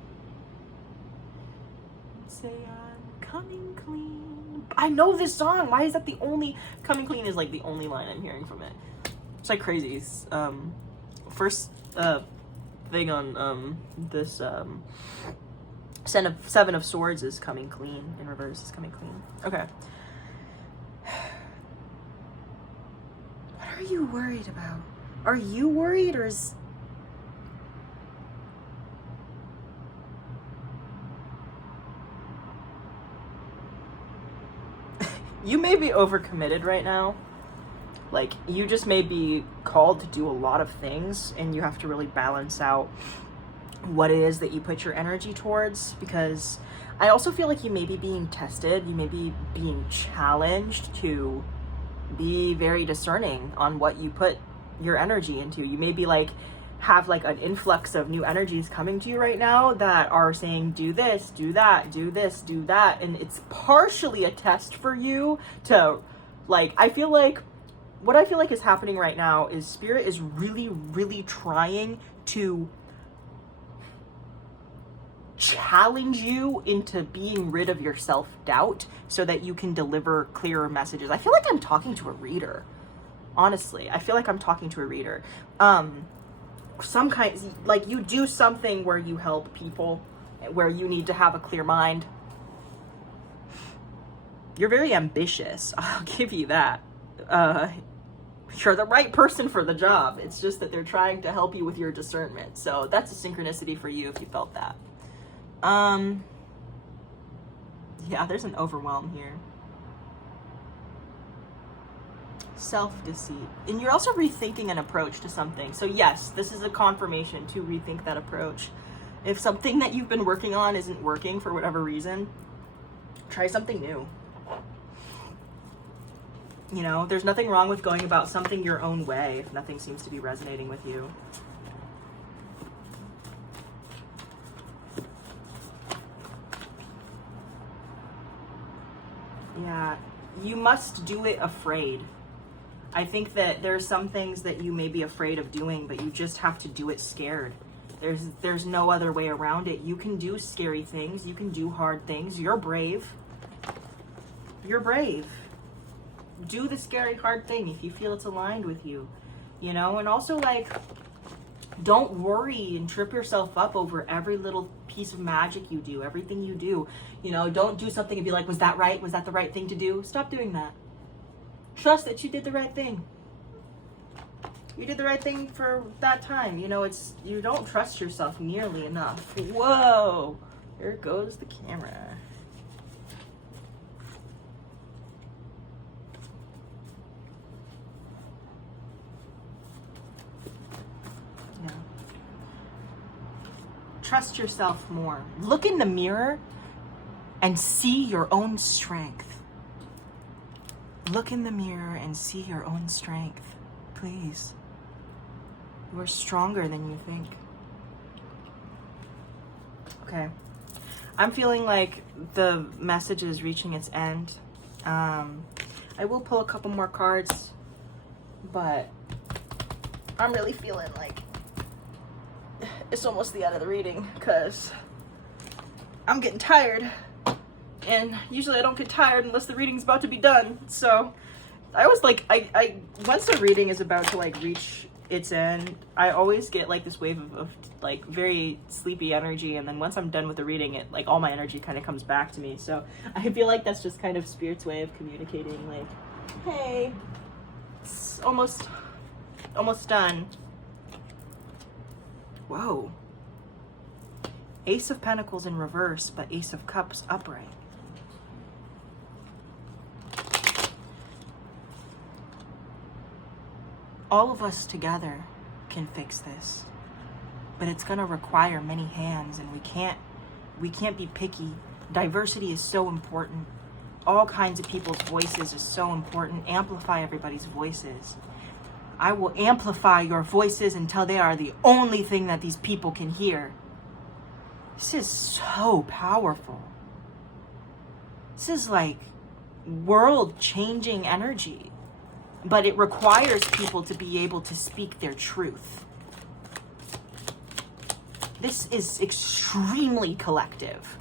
Say I'm coming clean. I know this song. Why is that the only... Coming clean is like the only line I'm hearing from it. It's like crazy. First thing on this Seven of Swords is coming clean. In reverse is coming clean. Okay. What are you worried about? Are you worried or is... You may be overcommitted right now. Like, you just may be called to do a lot of things, and you have to really balance out what it is that you put your energy towards, because I also feel like you may be being tested, you may be being challenged to be very discerning on what you put your energy into. You may be like, have like an influx of new energies coming to you right now that are saying, do this, do that, do this, do that. And it's partially a test for you to Like, I feel like, what I feel like is happening right now is Spirit is really, really trying to challenge you into being rid of your self-doubt so that you can deliver clearer messages. I feel like I'm talking to a reader. Honestly, I feel like I'm talking to a reader. Some kind, like, you do something where you help people, where you need to have a clear mind. You're very ambitious. I'll give you that. You're the right person for the job. It's just that they're trying to help you with your discernment. So that's a synchronicity for you if you felt that. Yeah, there's an overwhelm here. Self-deceit. And you're also rethinking an approach to something. So yes, this is a confirmation to rethink that approach. If something that you've been working on isn't working for whatever reason, try something new. You know, there's nothing wrong with going about something your own way if nothing seems to be resonating with you. Yeah, you must do it afraid. I think that there are some things that you may be afraid of doing, but you just have to do it scared. There's no other way around it. You can do scary things. You can do hard things. You're brave. You're brave. Do the scary, hard thing if you feel it's aligned with you, you know? And also, like, don't worry and trip yourself up over every little piece of magic you do, everything you do. You know, don't do something and be like, was that right? Was that the right thing to do? Stop doing that. Trust that you did the right thing. You did the right thing for that time. You know, you don't trust yourself nearly enough. Whoa, there goes the camera. Yeah. Trust yourself more. Look in the mirror and see your own strength. Look in the mirror and see your own strength, please. You are stronger than you think. Okay. I'm feeling like the message is reaching its end. I will pull a couple more cards, but I'm really feeling like it's almost the end of the reading because I'm getting tired. And usually I don't get tired unless the reading's about to be done. So I always like, I once the reading is about to like reach its end, I always get like this wave of like very sleepy energy. And then once I'm done with the reading, it like all my energy kind of comes back to me. So I feel like that's just kind of Spirit's way of communicating like, hey, it's almost done. Whoa. Ace of Pentacles in reverse, but Ace of Cups upright. All of us together can fix this, but it's gonna require many hands, and we can't be picky. Diversity is so important. All kinds of people's voices is so important. Amplify everybody's voices. I will amplify your voices until they are the only thing that these people can hear. This is so powerful. This is like world-changing energy. But it requires people to be able to speak their truth. This is extremely collective.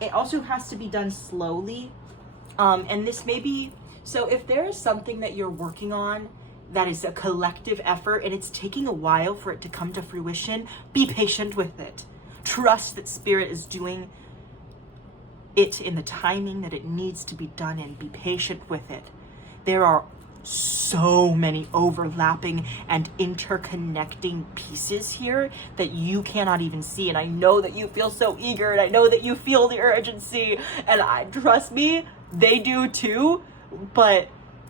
It also has to be done slowly. And this may be, so if there is something that you're working on that is a collective effort and it's taking a while for it to come to fruition, be patient with it. Trust that Spirit is doing it in the timing that it needs to be done in. Be patient with it. There are so many overlapping and interconnecting pieces here that you cannot even see. And I know that you feel so eager, and I know that you feel the urgency, and trust me, they do too. But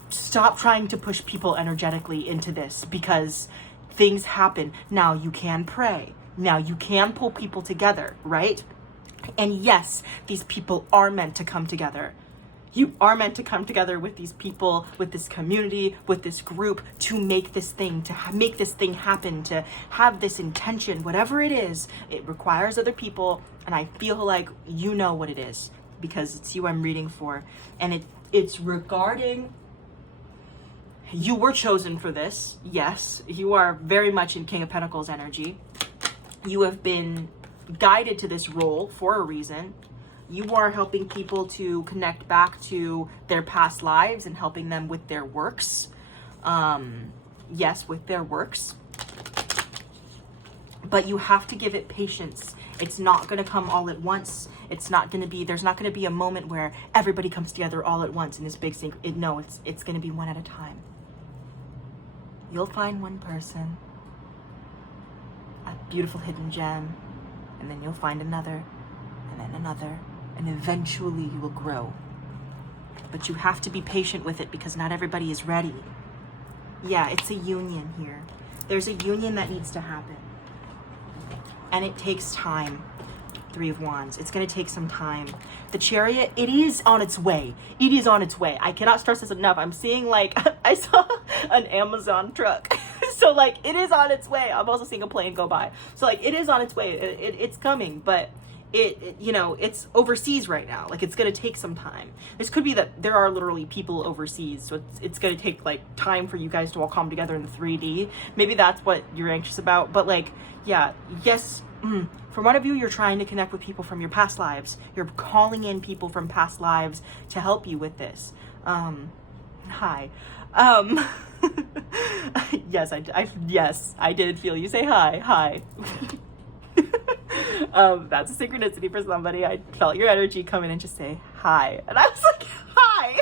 stop trying to push people energetically into this, because things happen. Now you can pray. Now you can pull people together, right? And yes, these people are meant to come together. You are meant to come together with these people, with this community, with this group, to make this thing, make this thing happen, to have this intention, whatever it is. It requires other people, and I feel like you know what it is, because it's you I'm reading for. And It's regarding, you were chosen for this. Yes, you are very much in King of Pentacles energy. You have been guided to this role for a reason. You are helping people to connect back to their past lives and helping them with their works. Yes, with their works. But you have to give it patience. It's not going to come all at once. It's not going to be, there's not going to be a moment where everybody comes together all at once in this big thing. No, it's going to be one at a time. You'll find one person, a beautiful hidden gem, and then you'll find another, and then another, and eventually you will grow. But you have to be patient with it because not everybody is ready. Yeah, it's a union here. There's a union that needs to happen. And it takes time. 3 of Wands. It's going to take some time. The Chariot, it is on its way. It is on its way. I cannot stress this enough. I'm seeing like, I saw an Amazon truck. So like, it is on its way. I'm also seeing a plane go by. So like, it is on its way. It's coming, but it, you know, it's overseas right now. Like, it's going to take some time. This could be that there are literally people overseas. So it's going to take like time for you guys to all come together in the 3D. Maybe that's what you're anxious about. But like, yeah, yes. For one of you, you're trying to connect with people from your past lives. You're calling in people from past lives to help you with this. Hi. Yes, I did feel you say hi. Hi. That's a synchronicity for somebody. I felt your energy come in and just say hi. And I was like, hi.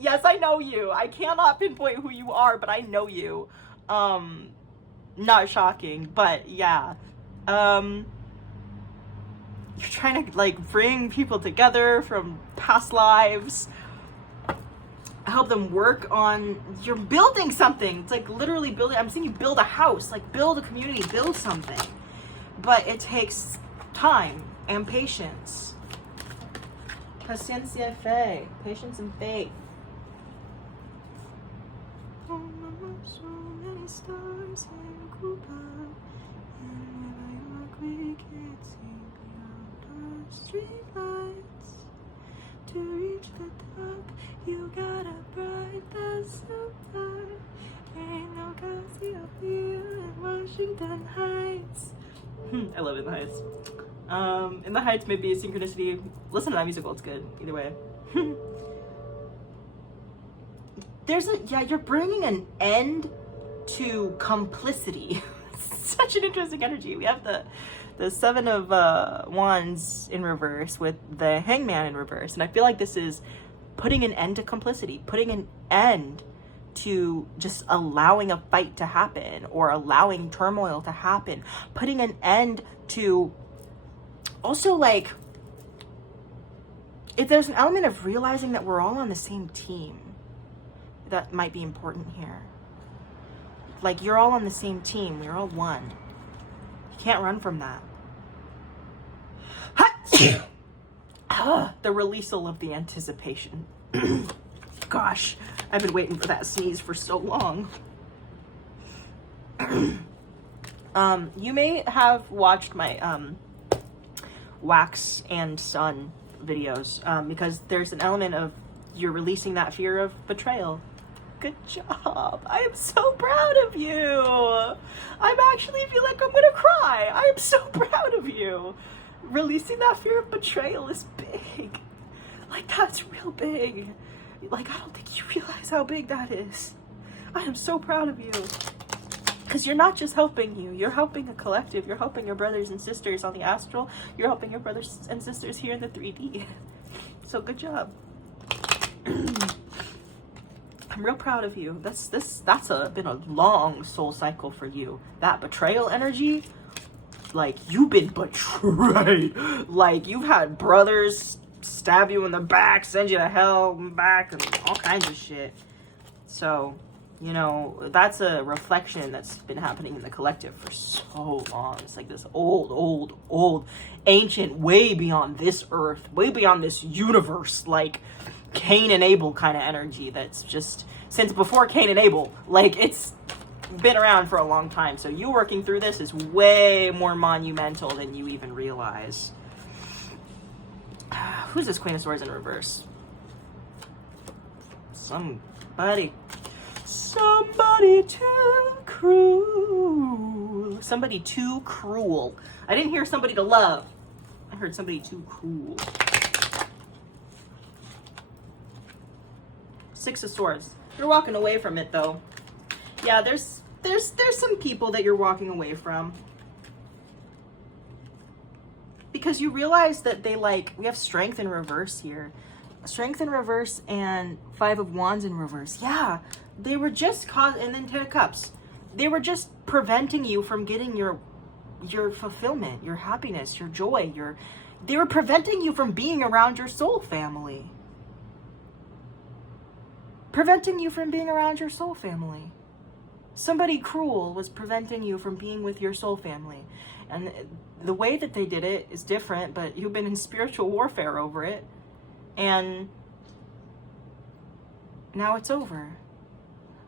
Yes, I know you. I cannot pinpoint who you are, but I know you. Not shocking, but yeah. You're trying to like bring people together from past lives, help them work on, you're building something. It's like literally building, I'm seeing you build a house, like build a community, build something, but it takes time and patience. Paciencia y fe, patience and faith. So many stars in Cuba. We can't see beyond our street lights. To reach the top, you gotta bright the super. Ain't no cozy up here in Washington Heights. I love In the Heights. In the Heights may be a synchronicity. Listen to that musical, it's good. Either way. You're bringing an end to complicity. Such an interesting energy. We have the 7 of Wands in reverse with the Hangman in reverse, and I feel like this is putting an end to complicity, putting an end to just allowing a fight to happen or allowing turmoil to happen, putting an end to also like, if there's an element of realizing that we're all on the same team, that might be important here. Like, you're all on the same team. You're all one. You can't run from that. The releasal of the anticipation. Gosh, I've been waiting for that sneeze for so long. You may have watched my Wax and Sun videos because there's an element of you're releasing that fear of betrayal. Good job. I am so proud of you. I'm actually feel like I'm gonna cry. I am so proud of you. Releasing that fear of betrayal is big. Like, that's real big. Like, I don't think you realize how big that is. I am so proud of you. Because you're not just helping you. You're helping a collective. You're helping your brothers and sisters on the astral. You're helping your brothers and sisters here in the 3D. So good job. I'm real proud of you. That's been a long soul cycle for you. That betrayal energy, like, you've been betrayed. Like, you've had brothers stab you in the back, send you to hell back, and all kinds of shit. So, you know, that's a reflection that's been happening in the collective for so long. It's like this old, ancient, way beyond this earth, way beyond this universe, like Cain and Abel kind of energy that's just, since before Cain and Abel, like, it's been around for a long time. So you working through this is way more monumental than you even realize. Who's this Queen of Swords in reverse? Somebody too cruel. Somebody too cruel. I didn't hear somebody to love. I heard somebody too cruel. Six of Swords. You're walking away from it though. Yeah, there's some people that you're walking away from. Because you realize that they we have Strength in reverse here. Strength in reverse and Five of Wands in reverse. Yeah, they were just and then Ten of Cups. They were just preventing you from getting your fulfillment, your happiness, your joy, they were preventing you from being around your soul family. Preventing you from being around your soul family. Somebody cruel was preventing you from being with your soul family. And the way that they did it is different, but you've been in spiritual warfare over it. And now it's over.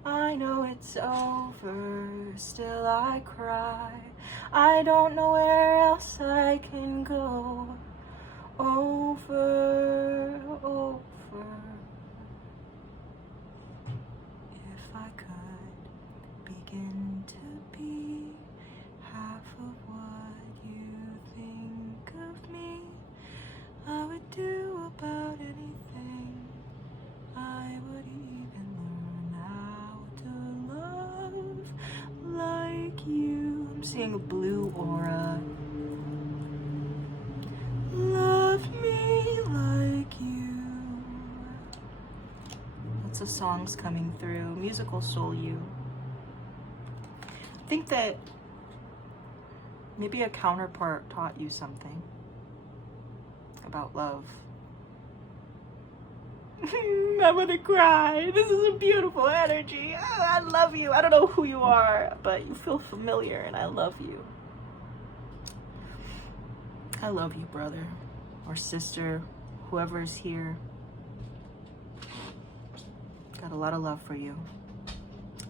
I know it's over, still I cry. I don't know where else I can go. Over. If I could begin to be half of what you think of me, I would do about anything. I would even learn how to love like you. I'm seeing a blue aura. Love me like you. Lots of songs coming through. Musical soul you. I think that maybe a counterpart taught you something about love. I'm gonna cry. This is a beautiful energy. Oh, I love you. I don't know who you are, but you feel familiar and I love you. I love you, brother or sister, whoever's here. Got a lot of love for you.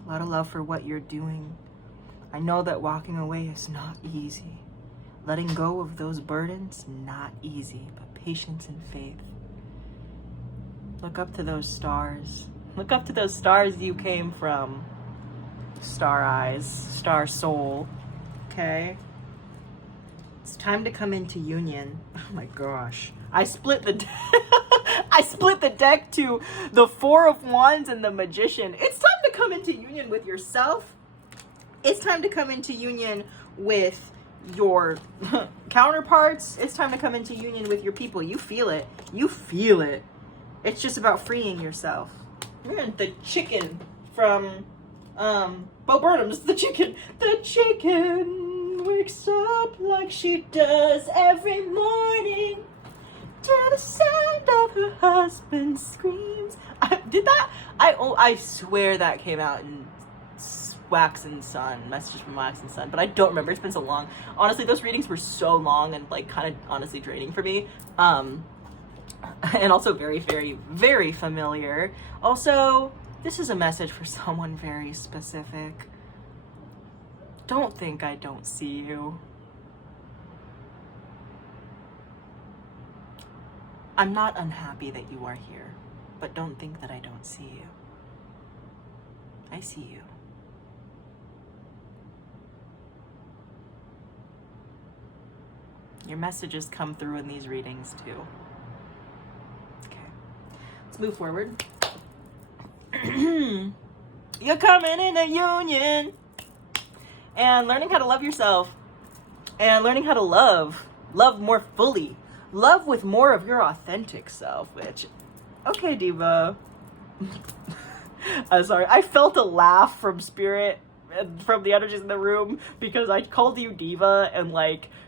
A lot of love for what you're doing. I know that walking away is not easy. Letting go of those burdens, not easy, but patience and faith. Look up to those stars. Look up to those stars you came from. Star eyes, star soul. Okay? It's time to come into union. Oh my gosh. I split the deck to the Four of Wands and the Magician. It's time to come into union with yourself. It's time to come into union with your counterparts. It's time to come into union with your people. You feel it. You feel it. It's just about freeing yourself. The chicken from Bo Burnham's The Chicken. The chicken wakes up like she does every morning to the sound of her husband's screams. I swear that came out in Wax and Sun, Messages from Wax and Sun, but I don't remember. It's been so long. Honestly, those readings were so long and kind of honestly draining for me. And also very, very, very familiar. Also, this is a message for someone very specific. Don't think I don't see you. I'm not unhappy that you are here, but don't think that I don't see you. I see you. Your messages come through in these readings too. Okay, let's move forward. You're coming in a union and learning how to love yourself and learning how to love more fully, love with more of your authentic self, which, okay, Diva. I'm sorry, I felt a laugh from spirit and from the energies in the room because I called you Diva and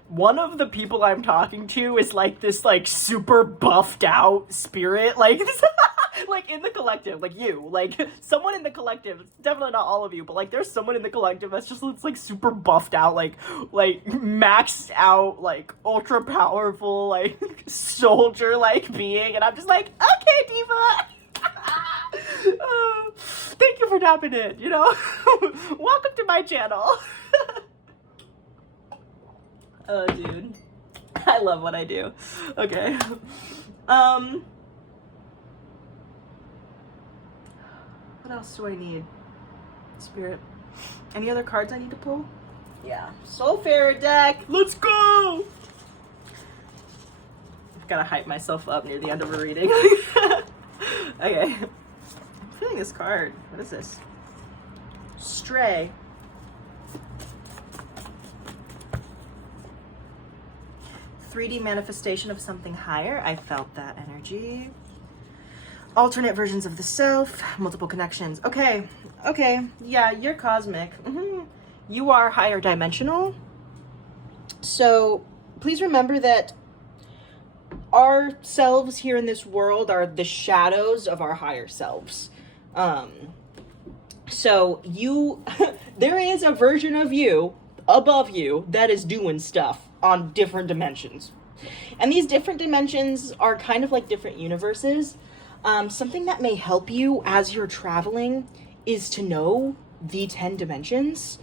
one of the people I'm talking to is this super buffed out spirit, in the collective, you, someone in the collective. It's definitely not all of you, but there's someone in the collective that's just looks super buffed out, maxed out, ultra powerful, soldier being, and I'm just okay, Diva. Thank you for tapping in, welcome to my channel. Oh, dude, I love what I do. Okay. else do I need? Spirit. Any other cards I need to pull? Yeah. Soul Fairy deck. Let's go! I've got to hype myself up near the end of a reading. Okay. I'm feeling this card. What is this? Stray. "3D manifestation of something higher." I felt that energy. "Alternate versions of the self, multiple connections." Okay, yeah, you're cosmic. You are higher dimensional. So please remember that our selves here in this world are the shadows of our higher selves. So you, there is a version of you above you that is doing stuff on different dimensions. And these different dimensions are kind of like different universes. Something that may help you as you're traveling is to know the 10 dimensions.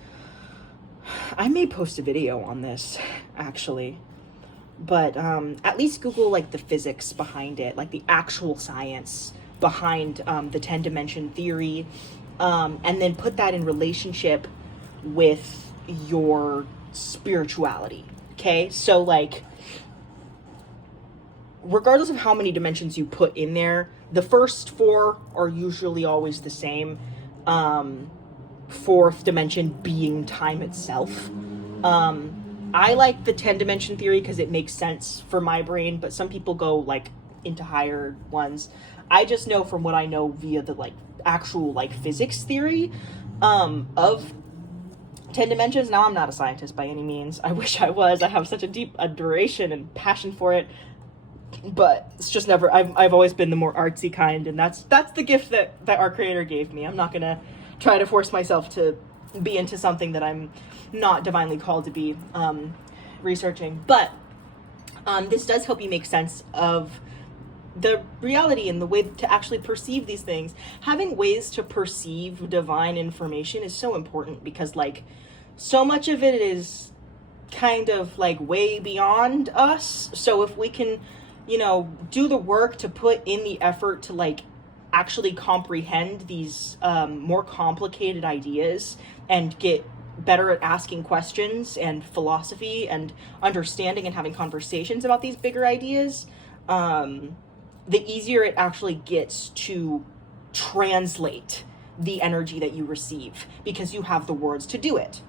I may post a video on this, actually. But at least Google like the physics behind it, like the actual science behind the 10 dimension theory, and then put that in relationship with your spirituality. Okay, so like, regardless of how many dimensions you put in there, the first 4 are usually always the same. 4th dimension being time itself. I like the 10 dimension theory because it makes sense for my brain, but some people go like into higher ones. I just know from what I know via the like actual like physics theory of 10 dimensions. Now, I'm not a scientist by any means. I wish I was. I have such a deep adoration and passion for it, but it's just never, I've always been the more artsy kind, and that's the gift that our creator gave me. I'm not gonna try to force myself to be into something that I'm not divinely called to be researching. But this does help you make sense of the reality and the way to actually perceive these things. Having ways to perceive divine information is so important, because like so much of it is kind of like way beyond us. So if we can, you know, do the work to put in the effort to like actually comprehend these more complicated ideas and get better at asking questions and philosophy and understanding and having conversations about these bigger ideas, the easier it actually gets to translate the energy that you receive, because you have the words to do it.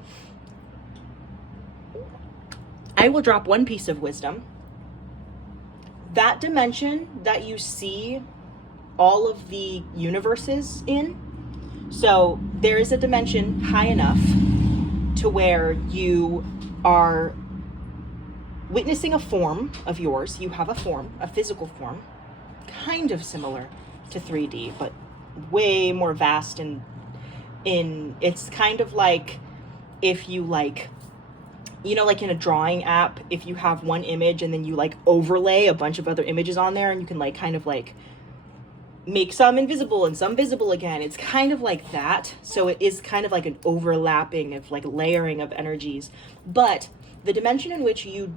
I will drop one piece of wisdom. That dimension that you see all of the universes in, so there is a dimension high enough to where you are witnessing a form of yours. You have a form, a physical form, kind of similar to 3D, but way more vast, and it's kind of like if you like, you know, like in a drawing app, if you have one image and then you like overlay a bunch of other images on there, and you can like kind of like make some invisible and some visible again. It's kind of like that. So it is kind of like an overlapping of like layering of energies. But the dimension in which you,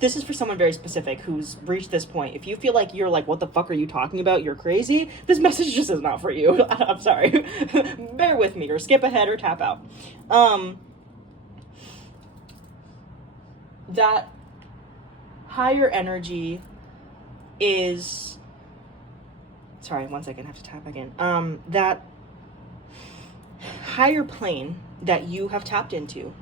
this is for someone very specific who's reached this point. If you feel like you're like, what the fuck are you talking about? You're crazy. This message just is not for you. I'm sorry. Bear with me, or skip ahead or tap out. That higher energy is, sorry, one second, I have to tap again. That higher plane that you have tapped into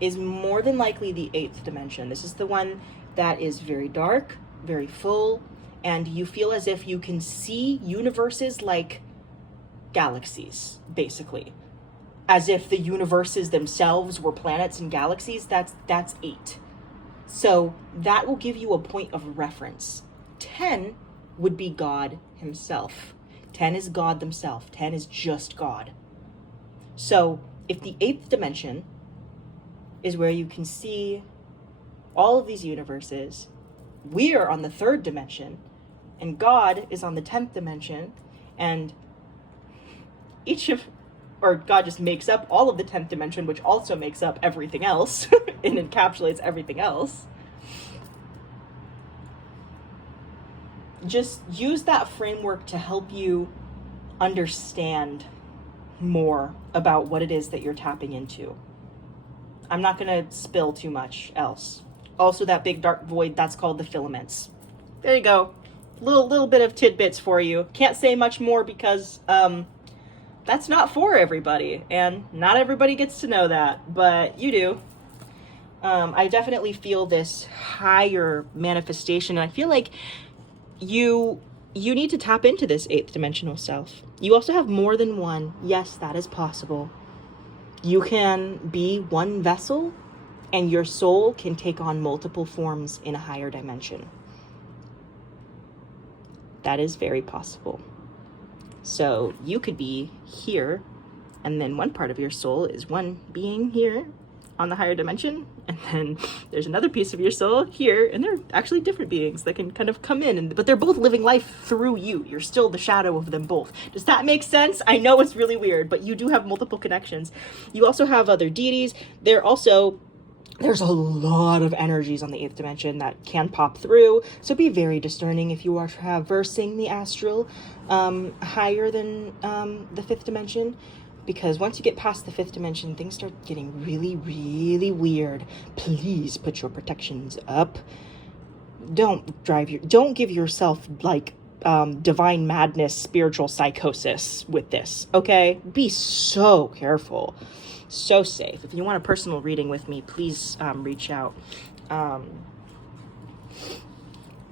is more than likely the 8th dimension. This is the one that is very dark, very full, and you feel as if you can see universes like galaxies, basically. As if the universes themselves were planets and galaxies. That's 8. So that will give you a point of reference. 10 would be God himself. 10 is God themselves. 10 is just God. So if the 8th dimension is where you can see all of these universes, we are on the 3rd dimension, and God is on the 10th dimension, and God just makes up all of the 10th dimension, which also makes up everything else and encapsulates everything else. Just use that framework to help you understand more about what it is that you're tapping into. I'm not going to spill too much else. Also, that big dark void, that's called the filaments. There you go. Little bit of tidbits for you. Can't say much more because that's not for everybody, and not everybody gets to know that, but you do. I definitely feel this higher manifestation, and I feel like you need to tap into this 8th dimensional self. You also have more than one. Yes, that is possible. You can be one vessel, and your soul can take on multiple forms in a higher dimension. That is very possible. So you could be here, and then one part of your soul is one being here on the higher dimension, and then there's another piece of your soul here, and they're actually different beings that can kind of come in, but they're both living life through you. You're still the shadow of them both. Does that make sense? I know it's really weird, but you do have multiple connections. You also have other deities. There's a lot of energies on the 8th dimension that can pop through, so be very discerning if you are traversing the astral higher than the 5th dimension, because once you get past the 5th dimension, things start getting really, really weird. Please put your protections up. Don't give yourself like divine madness, spiritual psychosis with this, okay? Be so careful. So safe. If you want a personal reading with me, please reach out.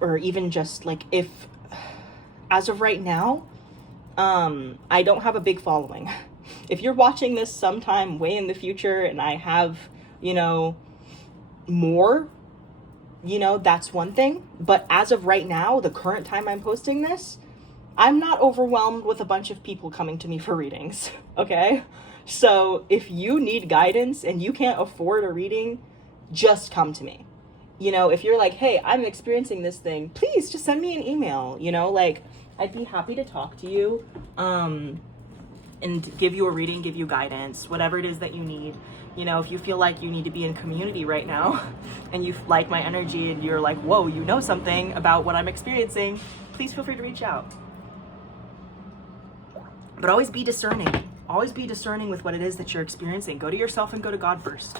Or even just like, if as of right now, I don't have a big following. If you're watching this sometime way in the future and I have, more, that's one thing. But as of right now, the current time I'm posting this, I'm not overwhelmed with a bunch of people coming to me for readings, okay? So if you need guidance and you can't afford a reading, just come to me. If you're like, hey, I'm experiencing this thing, please just send me an email, I'd be happy to talk to you and give you a reading, give you guidance, whatever it is that you need. If you feel like you need to be in community right now and you like my energy and you're like, whoa, you know something about what I'm experiencing, please feel free to reach out. But always be discerning. Always be discerning with what it is that you're experiencing. Go to yourself and go to God first.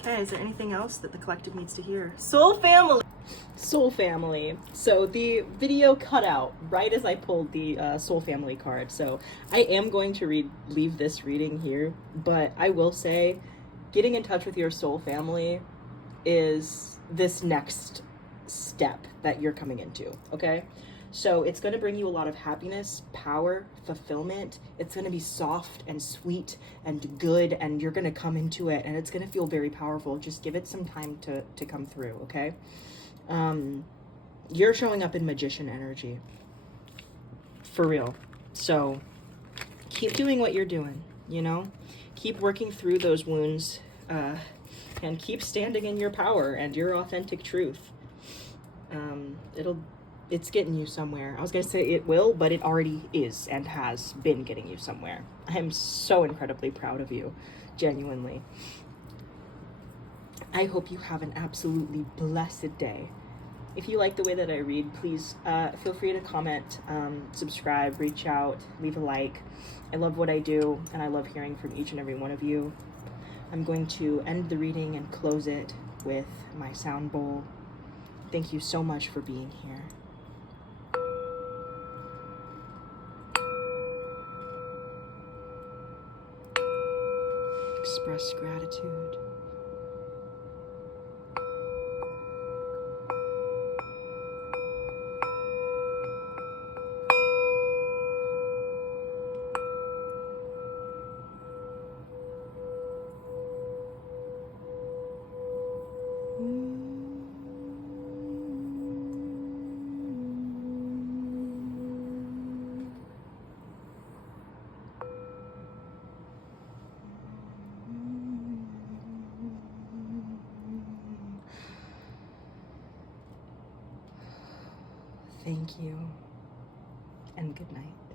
Okay, is there anything else that the collective needs to hear? Soul family! Soul family. So the video cut out right as I pulled the soul family card. So I am going to leave this reading here, but I will say getting in touch with your soul family is this next step that you're coming into, okay? So it's going to bring you a lot of happiness, power, fulfillment. It's going to be soft and sweet and good, and you're going to come into it, and it's going to feel very powerful. Just give it some time to come through, okay? You're showing up in magician energy. For real. So keep doing what you're doing, Keep working through those wounds, and keep standing in your power and your authentic truth. It's getting you somewhere. I was going to say it will, but it already is and has been getting you somewhere. I am so incredibly proud of you, genuinely. I hope you have an absolutely blessed day. If you like the way that I read, please feel free to comment, subscribe, reach out, leave a like. I love what I do, and I love hearing from each and every one of you. I'm going to end the reading and close it with my sound bowl. Thank you so much for being here. Express gratitude. Thank you, and good night.